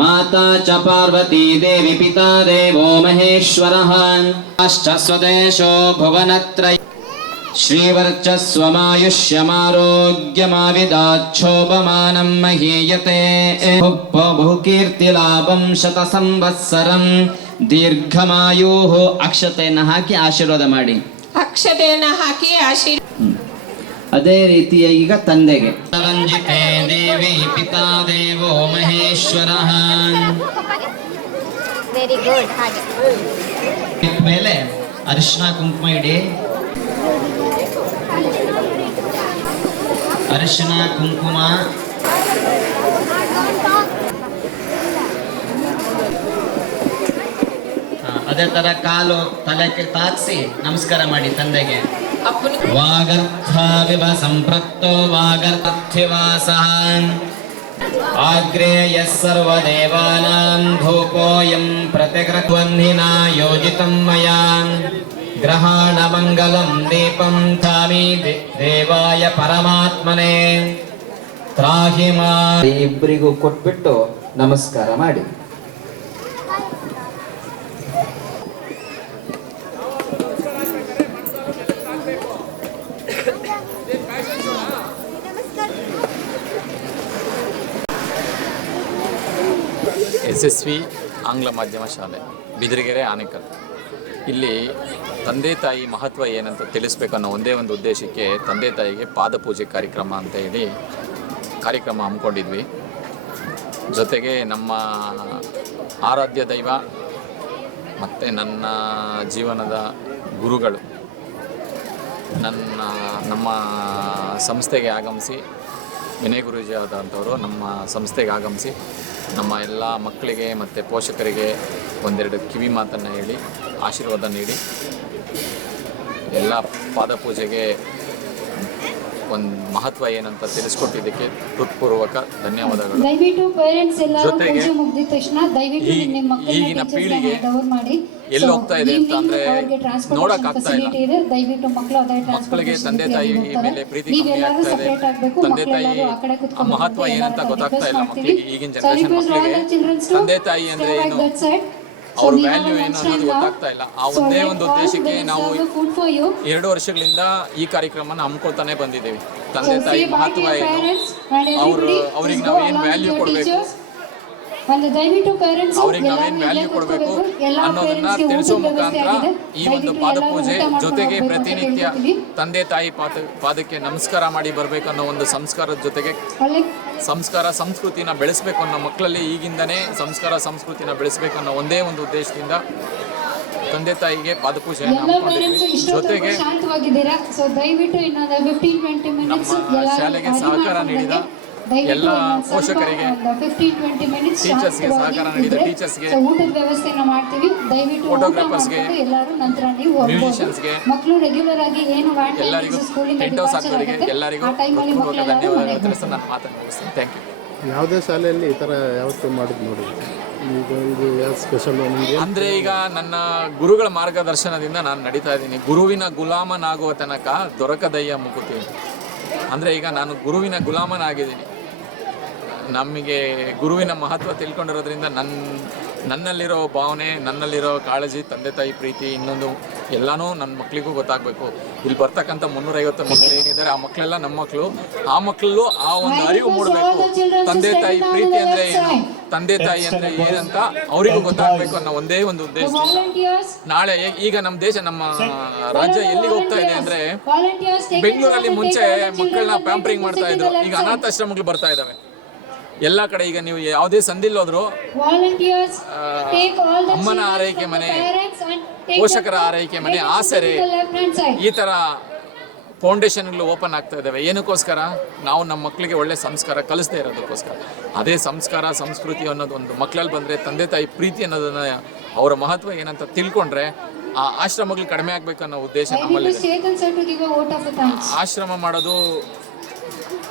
ಮಾತಾ ಚ ಪಾರ್ವತೀ ದೇವಿ ಪಿತಾ ದೇವೋ ಮಹೇಶ್ವರಃ. ಅಶ್ಚ ಸ್ವದೇಶೋ ಭುವನತ್ರಯ. ಶ್ರೀವರ್ಚಸ್ವಮಾಯುಷ್ಯಮಾರೋಗ್ಯಮಾವಿದಾಚ್ಛೋಭಮಾನಂ ಮಹೀಯತೆ. ಬಹುಕೀರ್ತಿಲಾಭಂ ಶತ ಸಂವತ್ಸರಂ ದೀರ್ಘಮಾಯುಃ. ಅಕ್ಷತೆಯನ್ನು ಹಾಕಿ ಆಶೀರ್ವಾದ ಮಾಡಿ. ಅಕ್ಷತೆಯನ್ನ ಹಾಕಿ ಅದೇ ರೀತಿಯ ಈಗ ತಂದೆಗೆ ರಂಜಿತೆ ದೇವಿ ಪಿತಾ ದೇವೋ ಮಹೇಶ್ವರಃ. Very good. ಹಾಗೆ ಮೇಲೆ ಅರಿಶಿನ ಕುಂಕುಮ ಇಡಿ. ಅರಿಶಿನ ಕುಂಕುಮ ಅದೇ ತರ ಕಾಲು ತಲೆಗೆ ತಾಗಿಸಿ ನಮಸ್ಕಾರ ಮಾಡಿ ತಂದೆಗೆ. ಅಪ್ಪನ ವಾಗರ್ಥಾವಿವ ಸಂಪೃಕ್ತೋ ವಾಗರ್ಥಿವಾಸಃ ಆಗ್ರೇಯ ಸರ್ವದೇವಾನಾಂ ಧೂಪೋಯಂ ಪ್ರತಿಗೃಹ್ವನ್ನಿನಾ ಯೋಜಿತಂ ಮಯಾ ಗ್ರಹಾಣ ಮಂಗಲಂ ದೀಪಂ ಧಾಮಿ ದೇವಾಯ ಪರಮಾತ್ಮನೇ ತ್ರಾಹಿ ಮಾ. ಇಬ್ಬರಿಗೂ ಕೊಟ್ಬಿಟ್ಟು ನಮಸ್ಕಾರ ಮಾಡಿ. SSV ಆಂಗ್ಲ ಮಾಧ್ಯಮ ಶಾಲೆ ಬಿದಿರಗೆರೆ ಆನೇಕಲ್. ಇಲ್ಲಿ ತಂದೆ ತಾಯಿ ಮಹತ್ವ ಏನಂತ ತಿಳಿಸ್ಬೇಕನ್ನೋ ಒಂದೇ ಒಂದು ಉದ್ದೇಶಕ್ಕೆ ತಂದೆ ತಾಯಿಗೆ ಪಾದಪೂಜೆ ಕಾರ್ಯಕ್ರಮ ಅಂತ ಹೇಳಿ ಕಾರ್ಯಕ್ರಮ ಹಮ್ಮಿಕೊಂಡಿದ್ವಿ. ಜೊತೆಗೆ ನಮ್ಮ ಆರಾಧ್ಯ ದೈವ ಮತ್ತು ನನ್ನ ಜೀವನದ ಗುರುಗಳು ನಮ್ಮ ಸಂಸ್ಥೆಗೆ ಆಗಮಿಸಿ, ವಿನಯ್ ಗುರೂಜಿ ಆದಂಥವರು ನಮ್ಮ ಸಂಸ್ಥೆಗೆ ಆಗಮಿಸಿ ನಮ್ಮ ಎಲ್ಲ ಮಕ್ಕಳಿಗೆ ಮತ್ತು ಪೋಷಕರಿಗೆ ಒಂದೆರಡು ಕಿವಿ ಮಾತನ್ನು ಹೇಳಿ ಆಶೀರ್ವಾದ ನೀಡಿ ಎಲ್ಲ ಪಾದಪೂಜೆಗೆ ಒಂದು ಮಹತ್ವ ಏನಂತ ತಿಳಿಸ್ಕೊಟ್ಟಿದ್ದಕ್ಕೆ ಹೃತ್ಪೂರ್ವಕ ಧನ್ಯವಾದಗಳು. ದಯವಿಟ್ಟು ಪೇರೆಂಟ್ಸ್ ಎಲ್ಲರೂ ಜೊತೆಗೆ ಪೂಜೆ ಮುಗಿದ ತಕ್ಷಣ ದಯವಿಟ್ಟು ನಿಮ್ಮ ಈಗಿನ ಪೀಳಿಗೆ ಮಾಡಿ ಎಲ್ಲಿ ಹೋಗ್ತಾ ಇದೆ ಅಂತ ಅಂದ್ರೆ ನೋಡಕ್ ಆಗ್ತಾ ಇಲ್ಲ. ದಯವಿಟ್ಟು ಮಕ್ಕಳಿಗೆ ತಂದೆ ತಾಯಿ ಮೇಲೆ ಪ್ರೀತಿ ಕಮ್ಮಿ ಆಗ್ತಾ ಇದೆ. ತಂದೆ ತಾಯಿ ಮಹತ್ವ ಏನಂತ ಗೊತ್ತಾಗ್ತಾ ಇಲ್ಲ ಮಕ್ಕಳಿಗೆ. ಈಗಿನ ಜನರೇಷನ್ ಮಕ್ಕಳಿಗೆ ತಂದೆ ತಾಯಿ ಅಂದ್ರೆ ಏನು, ಅವ್ರ ವ್ಯಾಲ್ಯೂ ಏನು ಅನ್ನೋದು ಗೊತ್ತಾಗ್ತಾ ಇಲ್ಲ. ಆ ಒಂದೇ ಒಂದು ಉದ್ದೇಶಕ್ಕೆ ನಾವು 2 ವರ್ಷಗಳಿಂದ ಈ ಕಾರ್ಯಕ್ರಮನ ಹಮ್ಮಿಕೊಳ್ತಾನೆ ಬಂದಿದ್ದೀವಿ. ತಂದೆ ತಾಯಿ ಮಹತ್ವ ಏನು, ಅವ್ರಿಗೆ ನಾವು ಏನು ವ್ಯಾಲ್ಯೂ ಕೊಡಬೇಕು, ಅವ್ರಿಗೆ ನಾವೇನು ವ್ಯಾಲ್ಯೂ ಕೊಡಬೇಕು ಅನ್ನೋದನ್ನ ತಿಳಿಸೋ ಮುಖಾಂತರ ಈ ಒಂದು ಪಾದಪೂಜೆ ಜೊತೆಗೆ ಪ್ರತಿನಿತ್ಯ ತಂದೆ ತಾಯಿ ಪಾದಕ್ಕೆ ನಮಸ್ಕಾರ ಮಾಡಿ ಬರಬೇಕು ಅನ್ನೋ ಒಂದು ಸಂಸ್ಕಾರದ ಜೊತೆಗೆ ಸಂಸ್ಕಾರ ಸಂಸ್ಕೃತಿನ ಬೆಳೆಸಬೇಕು ಅನ್ನೋ ಮಕ್ಕಳಲ್ಲಿ ಈಗಿಂದನೇ ಸಂಸ್ಕಾರ ಸಂಸ್ಕೃತಿನ ಬೆಳೆಸಬೇಕು ಅನ್ನೋ ಒಂದೇ ಒಂದು ಉದ್ದೇಶದಿಂದ ತಂದೆ ತಾಯಿಗೆ ಪಾದಪೂಜೆಯನ್ನು ಹಮ್ಮಿಕೊಂಡಿದ್ವಿ. ಜೊತೆಗೆ ನಮ್ಮ ಶಾಲೆಗೆ ಸಹಕಾರ ನೀಡಿದ ಎಲ್ಲ ಪೋಷಕರಿಗೆ, ಟೀಚರ್ಸ್ಗೆ ಸಹಕಾರ ನೀಡಿದ ಟೀಚರ್ಸ್ಗೆ, ಊಟದ ವ್ಯವಸ್ಥೆನ ಮಾಡ್ತೀವಿ. ದಯವಿಟ್ಟು ಫೋಟೋಗ್ರಾಫರ್ಸ್ಗೆ, ಮ್ಯೂಸಿಷಿಯನ್ಸ್ಗೆ, ಮಕ್ಕಳು ರೆಗ್ಯುಲರ್ ಆಗಿ ಏನು ಎಲ್ಲರಿಗೂ, ಟೆಂಟ್ ಹೌಸ್ ಹಾಕೋರಿಗೆ ಎಲ್ಲರಿಗೂ ಹೃತ್ಪೂರ್ವಕ ಧನ್ಯವಾದಗಳು ತಿಳಿಸಿ ನಾನು ಮಾತನ್ನು ಮುಗಿಸ್ತೀನಿ. Thank you. ಯಾವುದೇ ಶಾಲೆಯಲ್ಲಿ ಈ ಥರ ಯಾವತ್ತೂ ಮಾಡೋದು ನೋಡಿ ಇದು ಯಾವ ಸ್ಪೆಷಲ್ ಅಂದರೆ ಈಗ ನನ್ನ ಗುರುಗಳ ಮಾರ್ಗದರ್ಶನದಿಂದ ನಾನು ನಡೀತಾ ಇದ್ದೀನಿ. ಗುರುವಿನ ಗುಲಾಮನಾಗುವ ತನಕ ದೊರಕದಯ್ಯ ಮುಕುತಿ. ಅಂದರೆ ಈಗ ನಾನು ಗುರುವಿನ ಗುಲಾಮನಾಗಿದ್ದೀನಿ. ನಮಗೆ ಗುರುವಿನ ಮಹತ್ವ ತಿಳ್ಕೊಂಡಿರೋದ್ರಿಂದ ನನ್ನಲ್ಲಿರೋ ಭಾವನೆ, ನನ್ನಲ್ಲಿರೋ ಕಾಳಜಿ, ತಂದೆ ತಾಯಿ ಪ್ರೀತಿ, ಇನ್ನೊಂದು ಎಲ್ಲನೂ ನನ್ನ ಮಕ್ಕಳಿಗೂ ಗೊತ್ತಾಗಬೇಕು. ಇಲ್ಲಿ ಬರ್ತಕ್ಕಂಥ 350 ಮಕ್ಕಳು ಏನಿದ್ದಾರೆ ಆ ಮಕ್ಕಳೆಲ್ಲ ನಮ್ಮ ಮಕ್ಕಳು. ಆ ಮಕ್ಕಳಲ್ಲೂ ಆ ಒಂದು ಅರಿವು ಮೂಡಬೇಕು. ತಂದೆ ತಾಯಿ ಪ್ರೀತಿ ಅಂದರೆ ಏನು, ತಂದೆ ತಾಯಿ ಅಂದರೆ ಏನಂತ ಅವರಿಗೂ ಗೊತ್ತಾಗಬೇಕು ಅನ್ನೋ ಒಂದೇ ಒಂದು ಉದ್ದೇಶ. ನಾಳೆ ಈಗ ನಮ್ಮ ದೇಶ, ನಮ್ಮ ರಾಜ್ಯ ಎಲ್ಲಿಗೆ ಹೋಗ್ತಾ ಇದೆ ಅಂದರೆ, ಬೆಂಗಳೂರಲ್ಲಿ ಮುಂಚೆ ಮಕ್ಕಳನ್ನ ಪ್ಯಾಂಪರಿಂಗ್ ಮಾಡ್ತಾ ಇದ್ರು, ಈಗ ಅನಾಥಾಶ್ರಮಗಳು ಬರ್ತಾ ಇದ್ದಾವೆ ಎಲ್ಲ ಕಡೆ. ಈಗ ನೀವು ಯಾವುದೇ ಸಂದಿಲ್ ಹೋದ್ರು ಅಮ್ಮನ ಆರೈಕೆ ಮನೆ, ಪೋಷಕರ ಆರೈಕೆ ಮನೆ, ಆಸರೆ, ಈ ಥರ ಫೌಂಡೇಶನ್ಗಳು ಓಪನ್ ಆಗ್ತಾ ಇದ್ದಾವೆ. ಏನಕ್ಕೋಸ್ಕರ? ನಾವು ನಮ್ಮ ಮಕ್ಕಳಿಗೆ ಒಳ್ಳೆ ಸಂಸ್ಕಾರ ಕಲಿಸದೇ ಇರೋದಕ್ಕೋಸ್ಕರ. ಅದೇ ಸಂಸ್ಕಾರ ಸಂಸ್ಕೃತಿ ಅನ್ನೋದು ಒಂದು ಮಕ್ಕಳಲ್ಲಿ ಬಂದರೆ, ತಂದೆ ತಾಯಿ ಪ್ರೀತಿ ಅನ್ನೋದನ್ನು, ಅವರ ಮಹತ್ವ ಏನಂತ ತಿಳ್ಕೊಂಡ್ರೆ ಆ ಆಶ್ರಮಗಳು ಕಡಿಮೆ ಆಗಬೇಕು ಅನ್ನೋ ಉದ್ದೇಶ ನಮ್ಮಲ್ಲಿ. ಆಶ್ರಮ ಮಾಡೋದು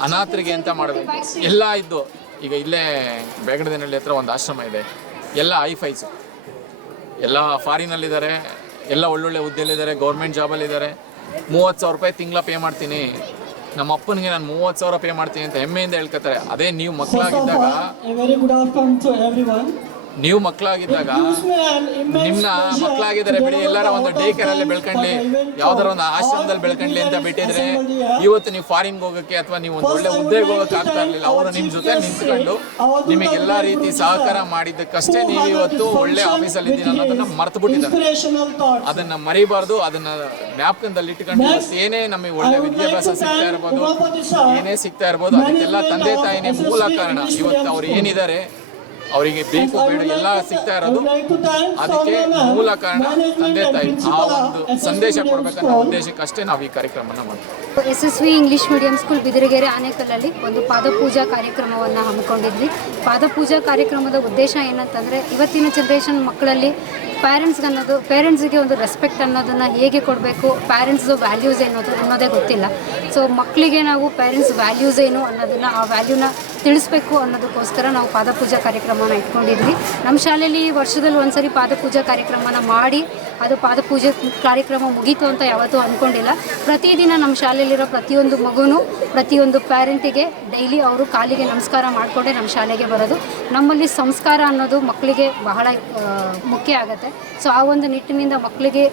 ಅನಾಥರಿಗೆ ಅಂತ ಮಾಡಬೇಕು. ಎಲ್ಲ ಇದ್ದು ಈಗ ಇಲ್ಲೇ ಬೇಗಡದೇನಹಳ್ಳಿ ಹತ್ರ ಒಂದು ಆಶ್ರಮ ಇದೆ. ಎಲ್ಲ ಐಫೈಸು, ಎಲ್ಲ ಫಾರಿನಲ್ಲಿದ್ದಾರೆ, ಎಲ್ಲ ಒಳ್ಳೊಳ್ಳೆ ಹುದ್ದೆಯಲ್ಲಿದ್ದಾರೆ, ಗೌರ್ಮೆಂಟ್ ಜಾಬಲ್ಲಿದ್ದಾರೆ. 30,000 ರೂಪಾಯಿ ತಿಂಗಳ ಪೇ ಮಾಡ್ತೀನಿ, ನಮ್ಮ ಅಪ್ಪನಿಗೆ ನಾನು 30,000 ಪೇ ಮಾಡ್ತೀನಿ ಅಂತ ಹೆಮ್ಮೆಯಿಂದ ಹೇಳ್ಕೊತಾರೆ. ಅದೇ ನೀವು ಮಕ್ಕಳಾಗಿದ್ದಾಗ ನಿಮ್ಮ ಮಕ್ಕಳಾಗಿದ್ದಾರೆ ಬಿಡಿ, ಎಲ್ಲರ ಒಂದು ಡೇ ಕೇರಲ್ಲಿ ಬೆಳ್ಕೊಂಡ್ಲಿ, ಯಾವ್ದಾರ ಒಂದು ಆಶ್ರಮದಲ್ಲಿ ಬೆಳ್ಕೊಂಡ್ಲಿ ಅಂತ ಬಿಟ್ಟಿದ್ರೆ ಇವತ್ತು ನೀವು ಫಾರಿನ್ಗೆ ಹೋಗೋಕ್ಕೆ ಅಥವಾ ನೀವು ಒಂದು ಒಳ್ಳೆ ಹುದ್ದೆಗೆ ಹೋಗೋಕೆ ಆಗ್ತಾ ಇರಲಿಲ್ಲ. ಅವರು ನಿಮ್ಮ ಜೊತೆ ನಿಂತ್ಕೊಂಡು ನಿಮಗೆಲ್ಲ ರೀತಿ ಸಹಕಾರ ಮಾಡಿದ್ದಕ್ಕಷ್ಟೇ ನೀವು ಇವತ್ತು ಒಳ್ಳೆ ಆಫೀಸಲ್ಲಿ ಇದ್ದೀರ ಅನ್ನೋದನ್ನ ಮರ್ತು ಬಿಟ್ಟಿದ್ದಾರೆ. ಅದನ್ನ ಮರಿಬಾರ್ದು. ಅದನ್ನ ಜ್ಞಾಪಕದಲ್ಲಿ ಇಟ್ಕೊಂಡು ಏನೇ ನಮಗೆ ಒಳ್ಳೆ ವಿದ್ಯಾಭ್ಯಾಸ ಸಿಗ್ತಾ ಇರ್ಬೋದು, ಏನೇ ಸಿಗ್ತಾ ಇರ್ಬೋದು, ಅದಕ್ಕೆಲ್ಲ ತಂದೆ ತಾಯಿನೇ ಮೂಲ ಕಾರಣ. ಇವತ್ತು ಅವ್ರು ಏನಿದ್ದಾರೆ, ಅವರಿಗೆ ಬೇಕು ಬೇಡ ಎಲ್ಲ ಸಿಗ್ತಾ ಇರೋದು ಅದಕ್ಕೆ ಮೂಲ ಕಾರಣ ತಂದೆ ತಾಯಿ. ಆ ಒಂದು ಸಂದೇಶ ಕೊಡಬೇಕನ್ನೋ ಉದ್ದೇಶಕ್ಕಷ್ಟೇ ನಾವು ಈ ಕಾರ್ಯಕ್ರಮನ ಮಾಡ್ತೀವಿ. SSV ಇಂಗ್ಲಿಷ್ ಮೀಡಿಯಂ ಸ್ಕೂಲ್ ಬಿದಿರಗೆರೆ ಆನೇಕಲ್ಲಲ್ಲಿ ಒಂದು ಪಾದಪೂಜಾ ಕಾರ್ಯಕ್ರಮವನ್ನು ಹಮ್ಮಿಕೊಂಡಿದ್ವಿ. ಪಾದಪೂಜಾ ಕಾರ್ಯಕ್ರಮದ ಉದ್ದೇಶ ಏನಂತಂದರೆ, ಇವತ್ತಿನ ಜನ್ರೇಷನ್ ಮಕ್ಕಳಲ್ಲಿ ಪೇರೆಂಟ್ಸಿಗೆ ಒಂದು ರೆಸ್ಪೆಕ್ಟ್ ಅನ್ನೋದನ್ನು ಹೇಗೆ ಕೊಡಬೇಕು, ಪ್ಯಾರೆಂಟ್ಸ್ದು ವ್ಯಾಲ್ಯೂಸ್ ಏನು ಅನ್ನೋದೇ ಗೊತ್ತಿಲ್ಲ. ಸೊ ಮಕ್ಕಳಿಗೆ ನಾವು ಪೇರೆಂಟ್ಸ್ ವ್ಯಾಲ್ಯೂಸ್ ಏನು ಅನ್ನೋದನ್ನು, ಆ ವ್ಯಾಲ್ಯೂನ ತಿಳಿಸ್ಬೇಕು ಅನ್ನೋದಕ್ಕೋಸ್ಕರ ನಾವು ಪಾದಪೂಜಾ ಕಾರ್ಯಕ್ರಮನ ಇಟ್ಕೊಂಡಿದ್ವಿ. ನಮ್ಮ ಶಾಲೆಯಲ್ಲಿ ವರ್ಷದಲ್ಲಿ ಒಂದ್ಸರಿ ಪಾದಪೂಜಾ ಕಾರ್ಯಕ್ರಮನ ಮಾಡಿ ಅದು ಪಾದಪೂಜೆ ಕಾರ್ಯಕ್ರಮ ಮುಗೀತು ಅಂತ ಯಾವತ್ತೂ ಅಂದ್ಕೊಂಡಿಲ್ಲ. ಪ್ರತಿದಿನ ನಮ್ಮ ಶಾಲೆಯಲ್ಲಿರೋ ಪ್ರತಿಯೊಂದು ಮಗುನೂ, ಪ್ರತಿಯೊಂದು ಪ್ಯಾರೆಂಟಿಗೆ ಡೈಲಿ ಅವರು ಕಾಲಿಗೆ ನಮಸ್ಕಾರ ಮಾಡಿಕೊಂಡೇ ನಮ್ಮ ಶಾಲೆಗೆ ಬರೋದು. ನಮ್ಮಲ್ಲಿ ಸಂಸ್ಕಾರ ಅನ್ನೋದು ಮಕ್ಕಳಿಗೆ ಬಹಳ ಮುಖ್ಯ ಆಗುತ್ತೆ. ಸೊ ಆ ಒಂದು ನಿಟ್ಟಿನಿಂದ ಮಕ್ಕಳಿಗೆ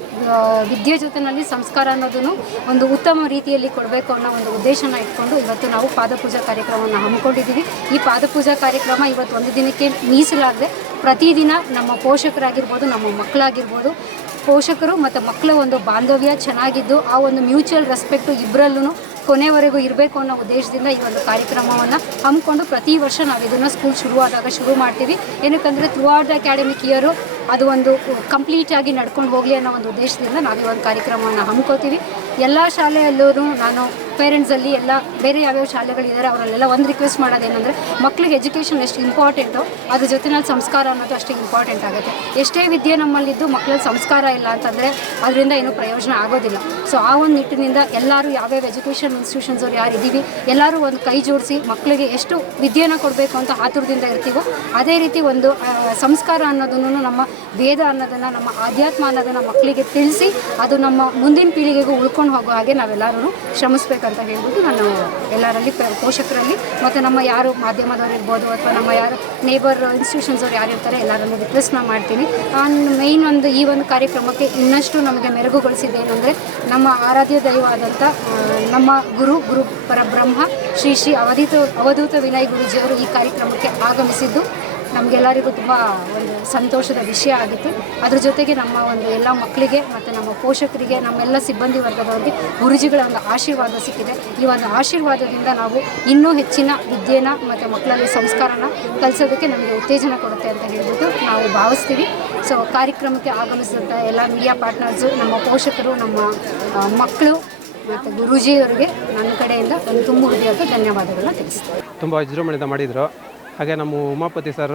ವಿದ್ಯೆ ಜೊತೆಯಲ್ಲಿ ಸಂಸ್ಕಾರ ಅನ್ನೋದನ್ನು ಒಂದು ಉತ್ತಮ ರೀತಿಯಲ್ಲಿ ಕೊಡಬೇಕು ಅನ್ನೋ ಒಂದು ಉದ್ದೇಶನ ಇಟ್ಕೊಂಡು ಇವತ್ತು ನಾವು ಪಾದಪೂಜಾ ಕಾರ್ಯಕ್ರಮವನ್ನು ಹಮ್ಮಿಕೊಂಡಿದ್ದೀವಿ. ಈ ಪಾದಪೂಜಾ ಕಾರ್ಯಕ್ರಮ ಇವತ್ತು ಒಂದು ದಿನಕ್ಕೆ ಮೀಸಲಾಗದೆ ಪ್ರತಿದಿನ ನಮ್ಮ ಪೋಷಕರಾಗಿರ್ಬೋದು, ನಮ್ಮ ಮಕ್ಕಳಾಗಿರ್ಬೋದು, ಪೋಷಕರು ಮತ್ತು ಮಕ್ಕಳ ಒಂದು ಬಾಂಧವ್ಯ ಚೆನ್ನಾಗಿದ್ದು ಆ ಒಂದು ಮ್ಯೂಚುವಲ್ ರೆಸ್ಪೆಕ್ಟು ಇಬ್ಬರಲ್ಲೂ ಕೊನೆವರೆಗೂ ಇರಬೇಕು ಅನ್ನೋ ಉದ್ದೇಶದಿಂದ ಈ ಒಂದು ಕಾರ್ಯಕ್ರಮವನ್ನು ಹಮ್ಮಿಕೊಂಡು ಪ್ರತಿ ವರ್ಷ ನಾವು ಇದನ್ನು ಸ್ಕೂಲ್ ಶುರುವಾದಾಗ ಶುರು ಮಾಡ್ತೀವಿ. ಏನಕ್ಕಂದರೆ throughout the academic year ಅದು ಒಂದು ಕಂಪ್ಲೀಟಾಗಿ ನಡ್ಕೊಂಡು ಹೋಗಲಿ ಅನ್ನೋ ಒಂದು ಉದ್ದೇಶದಿಂದ ನಾವು ಈ ಒಂದು ಕಾರ್ಯಕ್ರಮವನ್ನು ಹಮ್ಮಿಕೋತೀವಿ. ಎಲ್ಲ ಶಾಲೆಯಲ್ಲೂ ನಾನು ಪೇರೆಂಟ್ಸಲ್ಲಿ ಎಲ್ಲ ಬೇರೆ ಯಾವ್ಯಾವ ಶಾಲೆಗಳಿದ್ದಾರೆ ಅವರಲ್ಲೆಲ್ಲ ಒಂದು ರಿಕ್ವೆಸ್ಟ್ ಮಾಡೋದೇನೆಂದರೆ ಮಕ್ಕಳಿಗೆ ಎಜುಕೇಷನ್ ಎಷ್ಟು ಇಂಪಾರ್ಟೆಂಟು ಅದ್ರ ಜೊತೆನಲ್ಲಿ ಸಂಸ್ಕಾರ ಅನ್ನೋದು ಅಷ್ಟೇ ಇಂಪಾರ್ಟೆಂಟ್ ಆಗುತ್ತೆ. ಎಷ್ಟೇ ವಿದ್ಯೆ ನಮ್ಮಲ್ಲಿದ್ದು ಮಕ್ಕಳಲ್ಲಿ ಸಂಸ್ಕಾರ ಇಲ್ಲ ಅಂತಂದರೆ ಅದರಿಂದ ಏನೂ ಪ್ರಯೋಜನ ಆಗೋದಿಲ್ಲ. ಸೊ ಆ ಒಂದು ನಿಟ್ಟಿನಿಂದ ಎಲ್ಲರೂ ಯಾವ್ಯಾವ ಎಜುಕೇಷನ್ ಇನ್ಸ್ಟಿಟ್ಯೂಷನ್ಸ್ ಅವ್ರು ಯಾರು ಇದ್ದೀವಿ ಎಲ್ಲರೂ ಒಂದು ಕೈ ಜೋಡಿಸಿ ಮಕ್ಕಳಿಗೆ ಎಷ್ಟು ವಿದ್ಯೆನ ಕೊಡಬೇಕು ಅಂತ ಆತುರದಿಂದ ಇರ್ತೀವೋ ಅದೇ ರೀತಿ ಒಂದು ಸಂಸ್ಕಾರ ಅನ್ನೋದನ್ನು, ನಮ್ಮ ವೇದ ಅನ್ನೋದನ್ನು, ನಮ್ಮ ಆಧ್ಯಾತ್ಮ ಅನ್ನೋದನ್ನು ಮಕ್ಕಳಿಗೆ ತಿಳಿಸಿ ಅದು ನಮ್ಮ ಮುಂದಿನ ಪೀಳಿಗೆಗೂ ಉಳ್ಕೊಂಡು ಹೋಗೋ ಹಾಗೆ ನಾವೆಲ್ಲರೂ ಶ್ರಮಿಸ್ಬೇಕಂತ ಹೇಳ್ಬಿಟ್ಟು ನಾನು ಎಲ್ಲರಲ್ಲಿ ಪೋಷಕರಲ್ಲಿ ಮತ್ತು ನಮ್ಮ ಯಾರು ಮಾಧ್ಯಮದವ್ರು ಇರ್ಬೋದು ಅಥವಾ ನಮ್ಮ ಯಾರು ನೇಬರ್ ಇನ್ಸ್ಟಿಟ್ಯೂಷನ್ಸ್ ಅವ್ರು ಯಾರು ಇರ್ತಾರೆ ಎಲ್ಲರನ್ನು ರಿಕ್ವೆಸ್ಟ್ನ ಮಾಡ್ತೀನಿ. ಮೇಯ್ನ್ ಒಂದು ಈ ಒಂದು ಕಾರ್ಯಕ್ರಮಕ್ಕೆ ಇನ್ನಷ್ಟು ನಮಗೆ ಮೆರುಗುಗೊಳಿಸಿದ್ದೇನೆಂದರೆ ನಮ್ಮ ಆರಾಧ್ಯ ದೈವವಾದಂಥ ನಮ್ಮ ಗುರು ಪರಬ್ರಹ್ಮ ಶ್ರೀ ಅವಧೂತ ವಿನಯ್ ಗುರೂಜಿಯವರು ಈ ಕಾರ್ಯಕ್ರಮಕ್ಕೆ ಆಗಮಿಸಿದ್ದು ನಮಗೆಲ್ಲರಿಗೂ ತುಂಬ ಒಂದು ಸಂತೋಷದ ವಿಷಯ ಆಗಿತ್ತು. ಅದ್ರ ಜೊತೆಗೆ ನಮ್ಮ ಒಂದು ಎಲ್ಲ ಮಕ್ಕಳಿಗೆ ಮತ್ತು ನಮ್ಮ ಪೋಷಕರಿಗೆ, ನಮ್ಮೆಲ್ಲ ಸಿಬ್ಬಂದಿ ವರ್ಗದವರಿಗೆ ಗುರುಜಿಗಳ ಒಂದು ಆಶೀರ್ವಾದ ಸಿಕ್ಕಿದೆ. ಈ ಒಂದು ಆಶೀರ್ವಾದದಿಂದ ನಾವು ಇನ್ನೂ ಹೆಚ್ಚಿನ ವಿದ್ಯೆನ ಮತ್ತು ಮಕ್ಕಳಲ್ಲಿ ಸಂಸ್ಕಾರನ ಕಲಿಸೋದಕ್ಕೆ ನಮಗೆ ಉತ್ತೇಜನ ಕೊಡುತ್ತೆ ಅಂತ ಹೇಳ್ಬಿಟ್ಟು ನಾವು ಭಾವಿಸ್ತೀವಿ. ಸೊ ಕಾರ್ಯಕ್ರಮಕ್ಕೆ ಆಗಮಿಸಿದಂಥ ಎಲ್ಲ ಮೀಡಿಯಾ ಪಾರ್ಟ್ನರ್ಸು, ನಮ್ಮ ಪೋಷಕರು, ನಮ್ಮ ಮಕ್ಕಳು ಮತ್ತು ಗುರೂಜಿಯವರಿಗೆ ನನ್ನ ಕಡೆಯಿಂದ ಒಂದು ತುಂಬ ಹೃದಯದ ಧನ್ಯವಾದಗಳನ್ನ ತಿಳಿಸ್ತೀನಿ. ತುಂಬ ವಿಜೃಂಭಣೆಯಿಂದ ಮಾಡಿದರು. ಹಾಗೆ ನಮ್ಮ ಉಮಾಪತಿ ಸರ್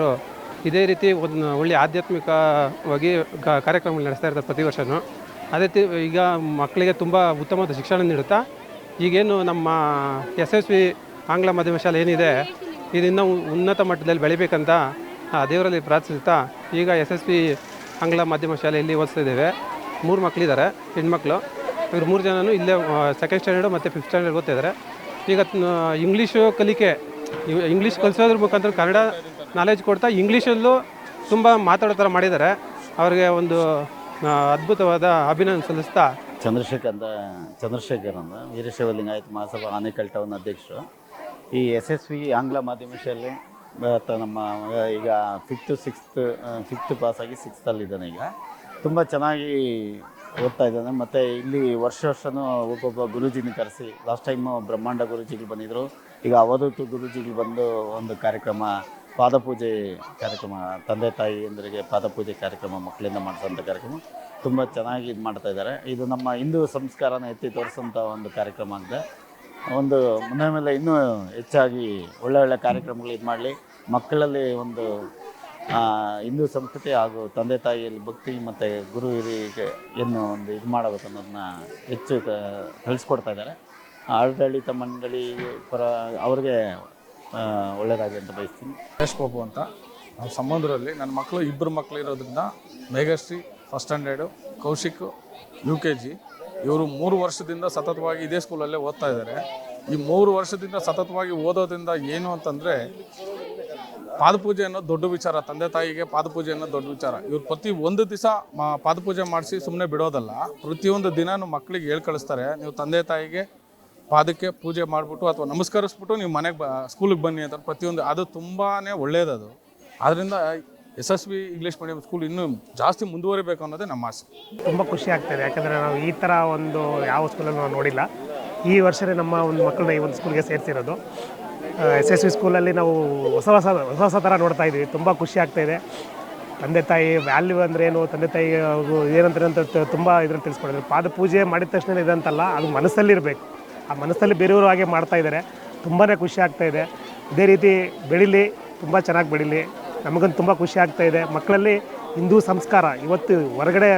ಇದೇ ರೀತಿ ಒಂದು ಒಳ್ಳೆಯ ಆಧ್ಯಾತ್ಮಿಕವಾಗಿ ಕಾರ್ಯಕ್ರಮಗಳು ನಡೆಸ್ತಾ ಇರ್ತಾರೆ ಪ್ರತಿ ವರ್ಷವೂ. ಅದೇ ರೀತಿ ಈಗ ಮಕ್ಕಳಿಗೆ ತುಂಬ ಉತ್ತಮವಾದ ಶಿಕ್ಷಣ ನೀಡುತ್ತಾ ಈಗೇನು ನಮ್ಮ SSV ಆಂಗ್ಲ ಮಾಧ್ಯಮ ಶಾಲೆ ಏನಿದೆ ಇದನ್ನು ಉನ್ನತ ಮಟ್ಟದಲ್ಲಿ ಬೆಳಿಬೇಕಂತ ದೇವರಲ್ಲಿ ಪ್ರಾರ್ಥಿಸುತ್ತಾ ಈಗ SSV ಆಂಗ್ಲ ಮಾಧ್ಯಮ ಶಾಲೆಯಲ್ಲಿ ಓದಿಸ್ತಾ ಇದ್ದೇವೆ. 3 ಮಕ್ಕಳಿದ್ದಾರೆ, ಹೆಣ್ಮಕ್ಳು. ಇವರು 3 ಜನನು ಇಲ್ಲೇ 2nd ಸ್ಟ್ಯಾಂಡರ್ಡು ಮತ್ತು 5th ಸ್ಟ್ಯಾಂಡರ್ಡ್ ಓದ್ತಾ ಇದ್ದಾರೆ. ಈಗ ಇಂಗ್ಲೀಷು ಕಲಿಕೆ, ಇಂಗ್ಲೀಷ್ ಕಲಿಸೋದ್ರ ಮುಖಾಂತರ ಕನ್ನಡ ನಾಲೆಜ್ ಕೊಡ್ತಾ ಇಂಗ್ಲೀಷಲ್ಲೂ ತುಂಬ ಮಾತಾಡೋ ಥರ ಮಾಡಿದ್ದಾರೆ. ಅವರಿಗೆ ಒಂದು ಅದ್ಭುತವಾದ ಅಭಿನಂದನೆ ಸಲ್ಲಿಸ್ತಾ ಚಂದ್ರಶೇಖರ್ ಅಂತ ವೀರಶೈವ ಲಿಂಗಾಯತ ಮಹಾಸಭಾ ಆನೇಕಲ್ ಟೌನ್ ಅಧ್ಯಕ್ಷರು. ಈ SSV ಆಂಗ್ಲ ಮಾಧ್ಯಮ ಶಾಲೆ ನಮ್ಮ ಈಗ 5th ಪಾಸಾಗಿ 6th ಈಗ ತುಂಬ ಚೆನ್ನಾಗಿ ಓದ್ತಾ ಇದ್ದಾನೆ. ಮತ್ತು ಇಲ್ಲಿ ವರ್ಷನೂ ಒಬ್ಬೊಬ್ಬ ಗುರೂಜಿನ ಕರೆಸಿ, ಲಾಸ್ಟ್ ಟೈಮು ಬ್ರಹ್ಮಾಂಡ ಗುರೂಜಿಗಳು ಬಂದಿದ್ದರು, ಈಗ ಅವಧೂತ ಗುರೂಜಿಗಳು ಬಂದು ಒಂದು ಕಾರ್ಯಕ್ರಮ, ಪಾದಪೂಜೆ ಕಾರ್ಯಕ್ರಮ, ತಂದೆ ತಾಯಿಯಂದರಿಗೆ ಪಾದಪೂಜೆ ಕಾರ್ಯಕ್ರಮ ಮಕ್ಕಳಿಂದ ಮಾಡಿಸೋಂಥ ಕಾರ್ಯಕ್ರಮ ತುಂಬ ಚೆನ್ನಾಗಿ ಇದು ಮಾಡ್ತಾಯಿದ್ದಾರೆ. ಇದು ನಮ್ಮ ಹಿಂದೂ ಸಂಸ್ಕಾರನ ಎತ್ತಿ ತೋರಿಸೋಂಥ ಒಂದು ಕಾರ್ಯಕ್ರಮ ಆಗಿದೆ. ಒಂದು ಮುಂದೆ ಮೇಲೆ ಇನ್ನೂ ಹೆಚ್ಚಾಗಿ ಒಳ್ಳೆ ಕಾರ್ಯಕ್ರಮಗಳು ಇದು ಮಾಡಲಿ, ಮಕ್ಕಳಲ್ಲಿ ಒಂದು ಹಿಂದೂ ಸಂಸ್ಕೃತಿ ಹಾಗೂ ತಂದೆ ತಾಯಿಯಲ್ಲಿ ಭಕ್ತಿ ಮತ್ತು ಗುರು ಹಿರಿಗೆ ಏನು ಒಂದು ಇದು ಮಾಡಬೇಕು ಅನ್ನೋದನ್ನ ಹೆಚ್ಚು ಕಲಿಸ್ಕೊಡ್ತಾ ಇದ್ದಾರೆ. ಆಡಳಿತ ಮಂಡಳಿ ಪರ ಅವ್ರಿಗೆ ಒಳ್ಳೆಯದಾಗಿ ಅಂತ ಬಯಸ್ತೀನಿ. ಮಹೇಶ್ ಬಾಬು ಅಂತ ನಾವು ಸಂಬಂಧರಲ್ಲಿ ನನ್ನ ಮಕ್ಕಳು 2 ಮಕ್ಕಳು ಇರೋದ್ರಿಂದ Meghashree 1st standard, Kaushik UKG. ಇವರು 3 ವರ್ಷದಿಂದ ಸತತವಾಗಿ ಇದೇ ಸ್ಕೂಲಲ್ಲೇ ಓದ್ತಾ ಇದ್ದಾರೆ. ಈ 3 ವರ್ಷದಿಂದ ಸತತವಾಗಿ ಓದೋದ್ರಿಂದ ಏನು ಅಂತಂದರೆ ಪಾದಪೂಜೆ ಅನ್ನೋದು ದೊಡ್ಡ ವಿಚಾರ. ತಂದೆ ತಾಯಿಗೆ ಪಾದಪೂಜೆ ಅನ್ನೋದು ದೊಡ್ಡ ವಿಚಾರ. ಇವ್ರು ಪ್ರತಿ ಒಂದು ದಿವಸ ಪಾದಪೂಜೆ ಮಾಡಿಸಿ ಸುಮ್ಮನೆ ಬಿಡೋದಲ್ಲ, ಪ್ರತಿಯೊಂದು ದಿನವೂ ಮಕ್ಕಳಿಗೆ ಹೇಳಿ ಕಳಿಸ್ತಾರೆ, ನೀವು ತಂದೆ ತಾಯಿಗೆ ಪಾದಕ್ಕೆ ಪೂಜೆ ಮಾಡಿಬಿಟ್ಟು ಅಥವಾ ನಮಸ್ಕರಿಸ್ಬಿಟ್ಟು ನೀವು ಮನೆಗೆ ಸ್ಕೂಲಿಗೆ ಬನ್ನಿ ಅಂತ. ಪ್ರತಿಯೊಂದು ಅದು ತುಂಬಾ ಒಳ್ಳೆಯದದು. ಆದ್ದರಿಂದ SSV ಇಂಗ್ಲೀಷ್ ಮೀಡಿಯಂ ಸ್ಕೂಲ್ ಇನ್ನೂ ಜಾಸ್ತಿ ಮುಂದುವರಿಬೇಕು ಅನ್ನೋದೇ ನಮ್ಮ ಆಸೆ. ತುಂಬ ಖುಷಿ ಆಗ್ತಾಯಿದೆ, ಯಾಕಂದರೆ ನಾವು ಈ ಥರ ಒಂದು ಯಾವ ಸ್ಕೂಲಲ್ಲಿ ನಾವು ನೋಡಿಲ್ಲ. ಈ ವರ್ಷವೇ ನಮ್ಮ ಒಂದು ಮಕ್ಕಳನ್ನ ಈ ಒಂದು ಸ್ಕೂಲ್ಗೆ ಸೇರಿಸಿರೋದು. SSV ಸ್ಕೂಲಲ್ಲಿ ನಾವು ಹೊಸ ಥರ ನೋಡ್ತಾ ಇದ್ದೀವಿ. ತುಂಬ ಖುಷಿ ಆಗ್ತಾಯಿದೆ. ತಂದೆ ತಾಯಿ ವ್ಯಾಲ್ಯೂ ಅಂದರೆ ಏನು, ತಂದೆ ತಾಯಿ ಏನಂತಾರೆ ಅಂತ ತುಂಬ ಇದನ್ನು ತಿಳಿಸ್ಕೊಡಿದ್ರು. ಪಾದಪೂಜೆ ಮಾಡಿದ ತಕ್ಷಣ ಇದಂತಲ್ಲ, ಅದು ಮನಸ್ಸಲ್ಲಿರಬೇಕು. ಆ ಮನಸ್ಸಲ್ಲಿ ಬೇರೆಯವರು ಹಾಗೆ ಮಾಡ್ತಾಯಿದ್ದಾರೆ. ತುಂಬಾ ಖುಷಿ ಆಗ್ತಾಯಿದೆ. ಇದೇ ರೀತಿ ಬೆಳೀಲಿ, ತುಂಬ ಚೆನ್ನಾಗಿ ಬೆಳೀಲಿ. ನಮಗಂತೂ ತುಂಬ ಖುಷಿ ಆಗ್ತಾಯಿದೆ. ಮಕ್ಕಳಲ್ಲಿ ಹಿಂದೂ ಸಂಸ್ಕಾರ ಇವತ್ತು ಹೊರಗಡೆ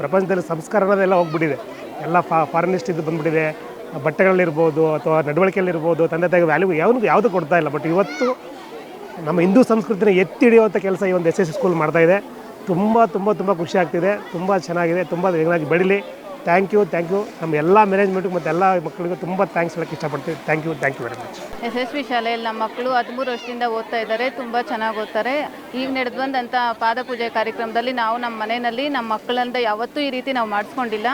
ಪ್ರಪಂಚದಲ್ಲಿ ಸಂಸ್ಕಾರ ಅನ್ನೋದೆಲ್ಲ ಹೋಗ್ಬಿಟ್ಟಿದೆ. ಎಲ್ಲ ಫಾರಿನಿಸ್ಟ್ ಇದು ಬಂದ್ಬಿಟ್ಟಿದೆ. ಬಟ್ಟೆಗಳಲ್ಲಿರ್ಬೋದು ಅಥವಾ ನಡವಳಿಕೆಯಲ್ಲಿರ್ಬೋದು, ತಂದೆ ತಾಯಿಗೆ ವ್ಯಾಲ್ಯೂ ಯಾವುದು ಕೊಡ್ತಾ ಇಲ್ಲ. ಬಟ್ ಇವತ್ತು ನಮ್ಮ ಹಿಂದೂ ಸಂಸ್ಕೃತಿನ ಎತ್ತಿ ಹಿಡಿಯುವಂಥ ಕೆಲಸ ಈ ಒಂದು SSV ಸ್ಕೂಲ್ ಮಾಡ್ತಾಯಿದೆ. ತುಂಬ ತುಂಬ ತುಂಬ ಖುಷಿ ಆಗ್ತಿದೆ. ತುಂಬ ಚೆನ್ನಾಗಿದೆ. ತುಂಬ ಚೆನ್ನಾಗಿ ಬೆಳೀಲಿ. ಥ್ಯಾಂಕ್ ಯು ನಮ್ಮ ಎಲ್ಲ ಮ್ಯಾನೇಜ್ಮೆಂಟ್ಗೂ ಮತ್ತು ಎಲ್ಲ ಮಕ್ಕಳಿಗೂ ತುಂಬ ಥ್ಯಾಂಕ್ಸ್ ಹೇಳೋಕ್ಕೆ ಇಷ್ಟಪಡ್ತೀವಿ. Thank you very much. SSV ಶಾಲೆಯಲ್ಲಿ ನಮ್ಮ ಮಕ್ಕಳು 13 ವರ್ಷದಿಂದ ಓದ್ತಾ ಇದ್ದಾರೆ. ತುಂಬ ಚೆನ್ನಾಗಿ ಓದ್ತಾರೆ. ಈಗ ನಡೆದು ಬಂದಂಥ ಪಾದಪೂಜೆ ಕಾರ್ಯಕ್ರಮದಲ್ಲಿ ನಾವು ನಮ್ಮ ಮನೆಯಲ್ಲಿ ನಮ್ಮ ಮಕ್ಕಳಂತ ಯಾವತ್ತೂ ಈ ರೀತಿ ನಾವು ಮಾಡಿಸ್ಕೊಂಡಿಲ್ಲ.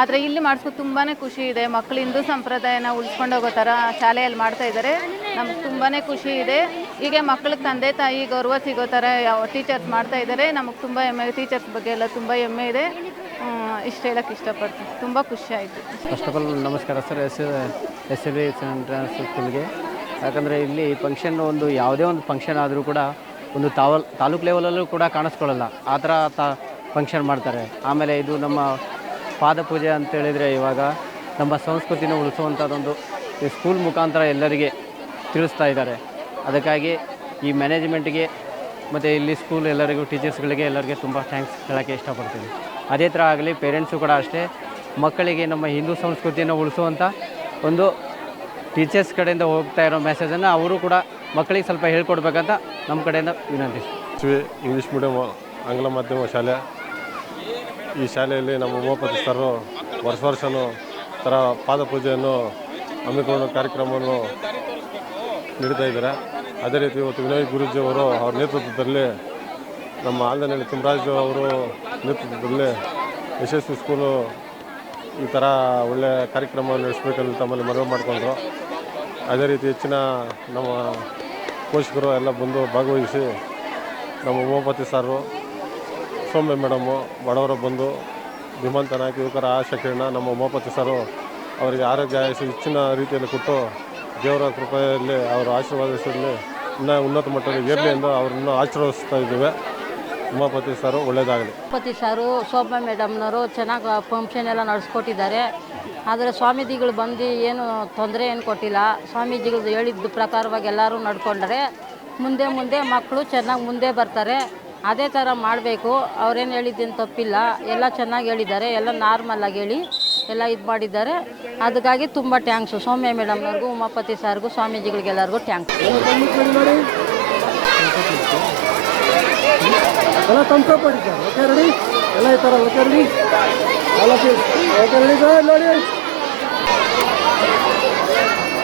ಆದರೆ ಇಲ್ಲಿ ಮಾಡಿಸ್ಕೊಂಡು ತುಂಬಾ ಖುಷಿ ಇದೆ. ಮಕ್ಕಳು ಹಿಂದೂ ಸಂಪ್ರದಾಯನ ಉಳಿಸ್ಕೊಂಡು ಹೋಗೋ ಥರ ಶಾಲೆಯಲ್ಲಿ ಮಾಡ್ತಾ ಇದ್ದಾರೆ. ನಮ್ಗೆ ತುಂಬಾ ಖುಷಿ ಇದೆ. ಹೀಗೆ ಮಕ್ಕಳಿಗೆ ತಂದೆ ತಾಯಿ ಗೌರವ ಸಿಗೋ ಥರ ಟೀಚರ್ಸ್ ಮಾಡ್ತಾ ಇದ್ದಾರೆ. ನಮಗೆ ತುಂಬ ಹೆಮ್ಮೆ, ಟೀಚರ್ಸ್ ಬಗ್ಗೆ ಎಲ್ಲ ತುಂಬ ಹೆಮ್ಮೆ ಇದೆ. ಇಷ್ಟು ಹೇಳೋಕ್ಕೆ ಇಷ್ಟಪಡ್ತೀನಿ. ತುಂಬ ಖುಷಿ ಆಯಿತು. ಫಸ್ಟ್ ಆಫ್ ಆಲ್ ನಮಸ್ಕಾರ ಸರ್. SSV ಇಂಟರ್ನ್ಯಾಷನಲ್ ಸ್ಕೂಲ್ಗೆ. ಯಾಕಂದರೆ ಇಲ್ಲಿ ಫಂಕ್ಷನ್ ಒಂದು ಯಾವುದೇ ಒಂದು ಫಂಕ್ಷನ್ ಆದರೂ ಕೂಡ ಒಂದು ತಾಲೂಕು ಲೆವೆಲಲ್ಲೂ ಕೂಡ ಕಾಣಿಸ್ಕೊಳ್ಳಲ್ಲ, ಆ ಥರ ಫಂಕ್ಷನ್ ಮಾಡ್ತಾರೆ. ಆಮೇಲೆ ಇದು ನಮ್ಮ ಪಾದಪೂಜೆ ಅಂತೇಳಿದರೆ ಇವಾಗ ನಮ್ಮ ಸಂಸ್ಕೃತಿನ ಉಳಿಸುವಂಥದ್ದೊಂದು ಈ ಸ್ಕೂಲ್ ಮುಖಾಂತರ ಎಲ್ಲರಿಗೆ ತಿಳಿಸ್ತಾ ಇದ್ದಾರೆ. ಅದಕ್ಕಾಗಿ ಈ ಮ್ಯಾನೇಜ್ಮೆಂಟ್ಗೆ ಮತ್ತು ಇಲ್ಲಿ ಸ್ಕೂಲ್ ಎಲ್ಲರಿಗೂ ಟೀಚರ್ಸ್ಗಳಿಗೆ ಎಲ್ಲರಿಗೆ ತುಂಬ ಥ್ಯಾಂಕ್ಸ್ ಹೇಳೋಕ್ಕೆ ಇಷ್ಟಪಡ್ತೀನಿ. ಅದೇ ಥರ ಆಗಲಿ ಪೇರೆಂಟ್ಸು ಕೂಡ ಅಷ್ಟೇ ಮಕ್ಕಳಿಗೆ ನಮ್ಮ ಹಿಂದೂ ಸಂಸ್ಕೃತಿಯನ್ನು ಉಳಿಸುವಂಥ ಒಂದು ಟೀಚರ್ಸ್ ಕಡೆಯಿಂದ ಹೋಗ್ತಾ ಇರೋ ಮೆಸೇಜನ್ನು ಅವರು ಕೂಡ ಮಕ್ಕಳಿಗೆ ಸ್ವಲ್ಪ ಹೇಳ್ಕೊಡ್ಬೇಕಂತ ನಮ್ಮ ಕಡೆಯಿಂದ ವಿನಂತಿ. ಇಂಗ್ಲೀಷ್ ಮೀಡಿಯಮ್ ಆಂಗ್ಲ ಮಾಧ್ಯಮ ಶಾಲೆ. ಈ ಶಾಲೆಯಲ್ಲಿ ನಮ್ಮ ಉಮಾಪತಿ ಸರು ವರ್ಷನೂ ಥರ ಪಾದಪೂಜೆಯನ್ನು ಹಮ್ಮಿಕೊಳ್ಳೋ ಕಾರ್ಯಕ್ರಮವನ್ನು ನೀಡ್ತಾ ಇದ್ದಾರೆ. ಅದೇ ರೀತಿ ಇವತ್ತು ವಿನಯ್ ಗುರೂಜಿ ಅವರು ಅವ್ರ ನೇತೃತ್ವದಲ್ಲಿ ನಮ್ಮ ಆಲ್ದನಹಳ್ಳಿ ತಿಮ್ಮರಾಜು ಅವರು ನೇತೃತ್ವದಲ್ಲಿ SSV ಸ್ಕೂಲು ಈ ಥರ ಒಳ್ಳೆಯ ಕಾರ್ಯಕ್ರಮ ನಡೆಸಬೇಕಂತ ತಮ್ಮಲ್ಲಿ ಮನವಿ ಮಾಡಿಕೊಂಡ್ರು. ಅದೇ ರೀತಿ ಹೆಚ್ಚಿನ ನಮ್ಮ ಪೋಷಕರು ಎಲ್ಲ ಬಂದು ಭಾಗವಹಿಸಿ ನಮ್ಮ ಉಮಾಪತಿ ಸಾರು, ಸೌಮ್ಯ ಮೇಡಮು, ಬಡವರ ಬಂದು ಧೀಮಂತ ನಾಯಕ ಯುವಕರ ಆಶಾ ಕಿರಣ ನಮ್ಮ ಉಮಾಪತಿ ಸಾರು ಅವರಿಗೆ ಆರೋಗ್ಯ ಹೆಚ್ಚಿನ ರೀತಿಯಲ್ಲಿ ಕೊಟ್ಟು ದೇವರ ಕೃಪೆಯಲ್ಲಿ ಅವರ ಆಶೀರ್ವಾದಿಸಲಿ ಇನ್ನೂ ಉನ್ನತ ಮಟ್ಟದಲ್ಲಿ ಇರಲಿ ಎಂದು ಅವರನ್ನು ಆಶೀರ್ವದಿಸ್ತಾ ಇದ್ದೇವೆ. ಉಮಾಪತಿ ಸಾರು ಒಳ್ಳೆಯದಾಗಲಿ. ಉಮಾಪತಿ ಸಾರು, ಸೌಮ್ಯ ಮೇಡಮ್ನವರು ಚೆನ್ನಾಗಿ ಫಂಕ್ಷನ್ ಎಲ್ಲ ನಡೆಸ್ಕೊಟ್ಟಿದ್ದಾರೆ. ಆದರೆ ಸ್ವಾಮೀಜಿಗಳು ಬಂದು ಏನು ತೊಂದರೆ ಏನು ಕೊಟ್ಟಿಲ್ಲ. ಸ್ವಾಮೀಜಿಗಳು ಹೇಳಿದ್ದ ಪ್ರಕಾರವಾಗಿ ಎಲ್ಲರೂ ನಡ್ಕೊಂಡ್ರೆ ಮುಂದೆ ಮಕ್ಕಳು ಚೆನ್ನಾಗಿ ಮುಂದೆ ಬರ್ತಾರೆ. ಅದೇ ಥರ ಮಾಡಬೇಕು. ಅವ್ರೇನು ಹೇಳಿದ್ದೇನು ತಪ್ಪಿಲ್ಲ, ಎಲ್ಲ ಚೆನ್ನಾಗಿ ಹೇಳಿದ್ದಾರೆ. ಎಲ್ಲ ನಾರ್ಮಲಾಗಿ ಹೇಳಿ ಎಲ್ಲ ಇದು ಮಾಡಿದ್ದಾರೆ. ಅದಕ್ಕಾಗಿ ತುಂಬ ಥ್ಯಾಂಕ್ಸು ಸೌಮ್ಯ ಮೇಡಮ್ನವ್ರಿಗೂ, ಉಮಾಪತಿ ಸಾರ್ಗೂ, ಸ್ವಾಮೀಜಿಗಳಿಗೆಲ್ಲರಿಗೂ ಥ್ಯಾಂಕ್ಸ್. ಎಲ್ಲ ತಂಪ ಪಡಿತಾರೆ. ಓಕೆ ರೆಡಿ ಎಲ್ಲ ಈ ಥರ. Okay ready. ಎಲ್ಲ ಓಕೆ ರೆಡಿ ನೋಡಿ.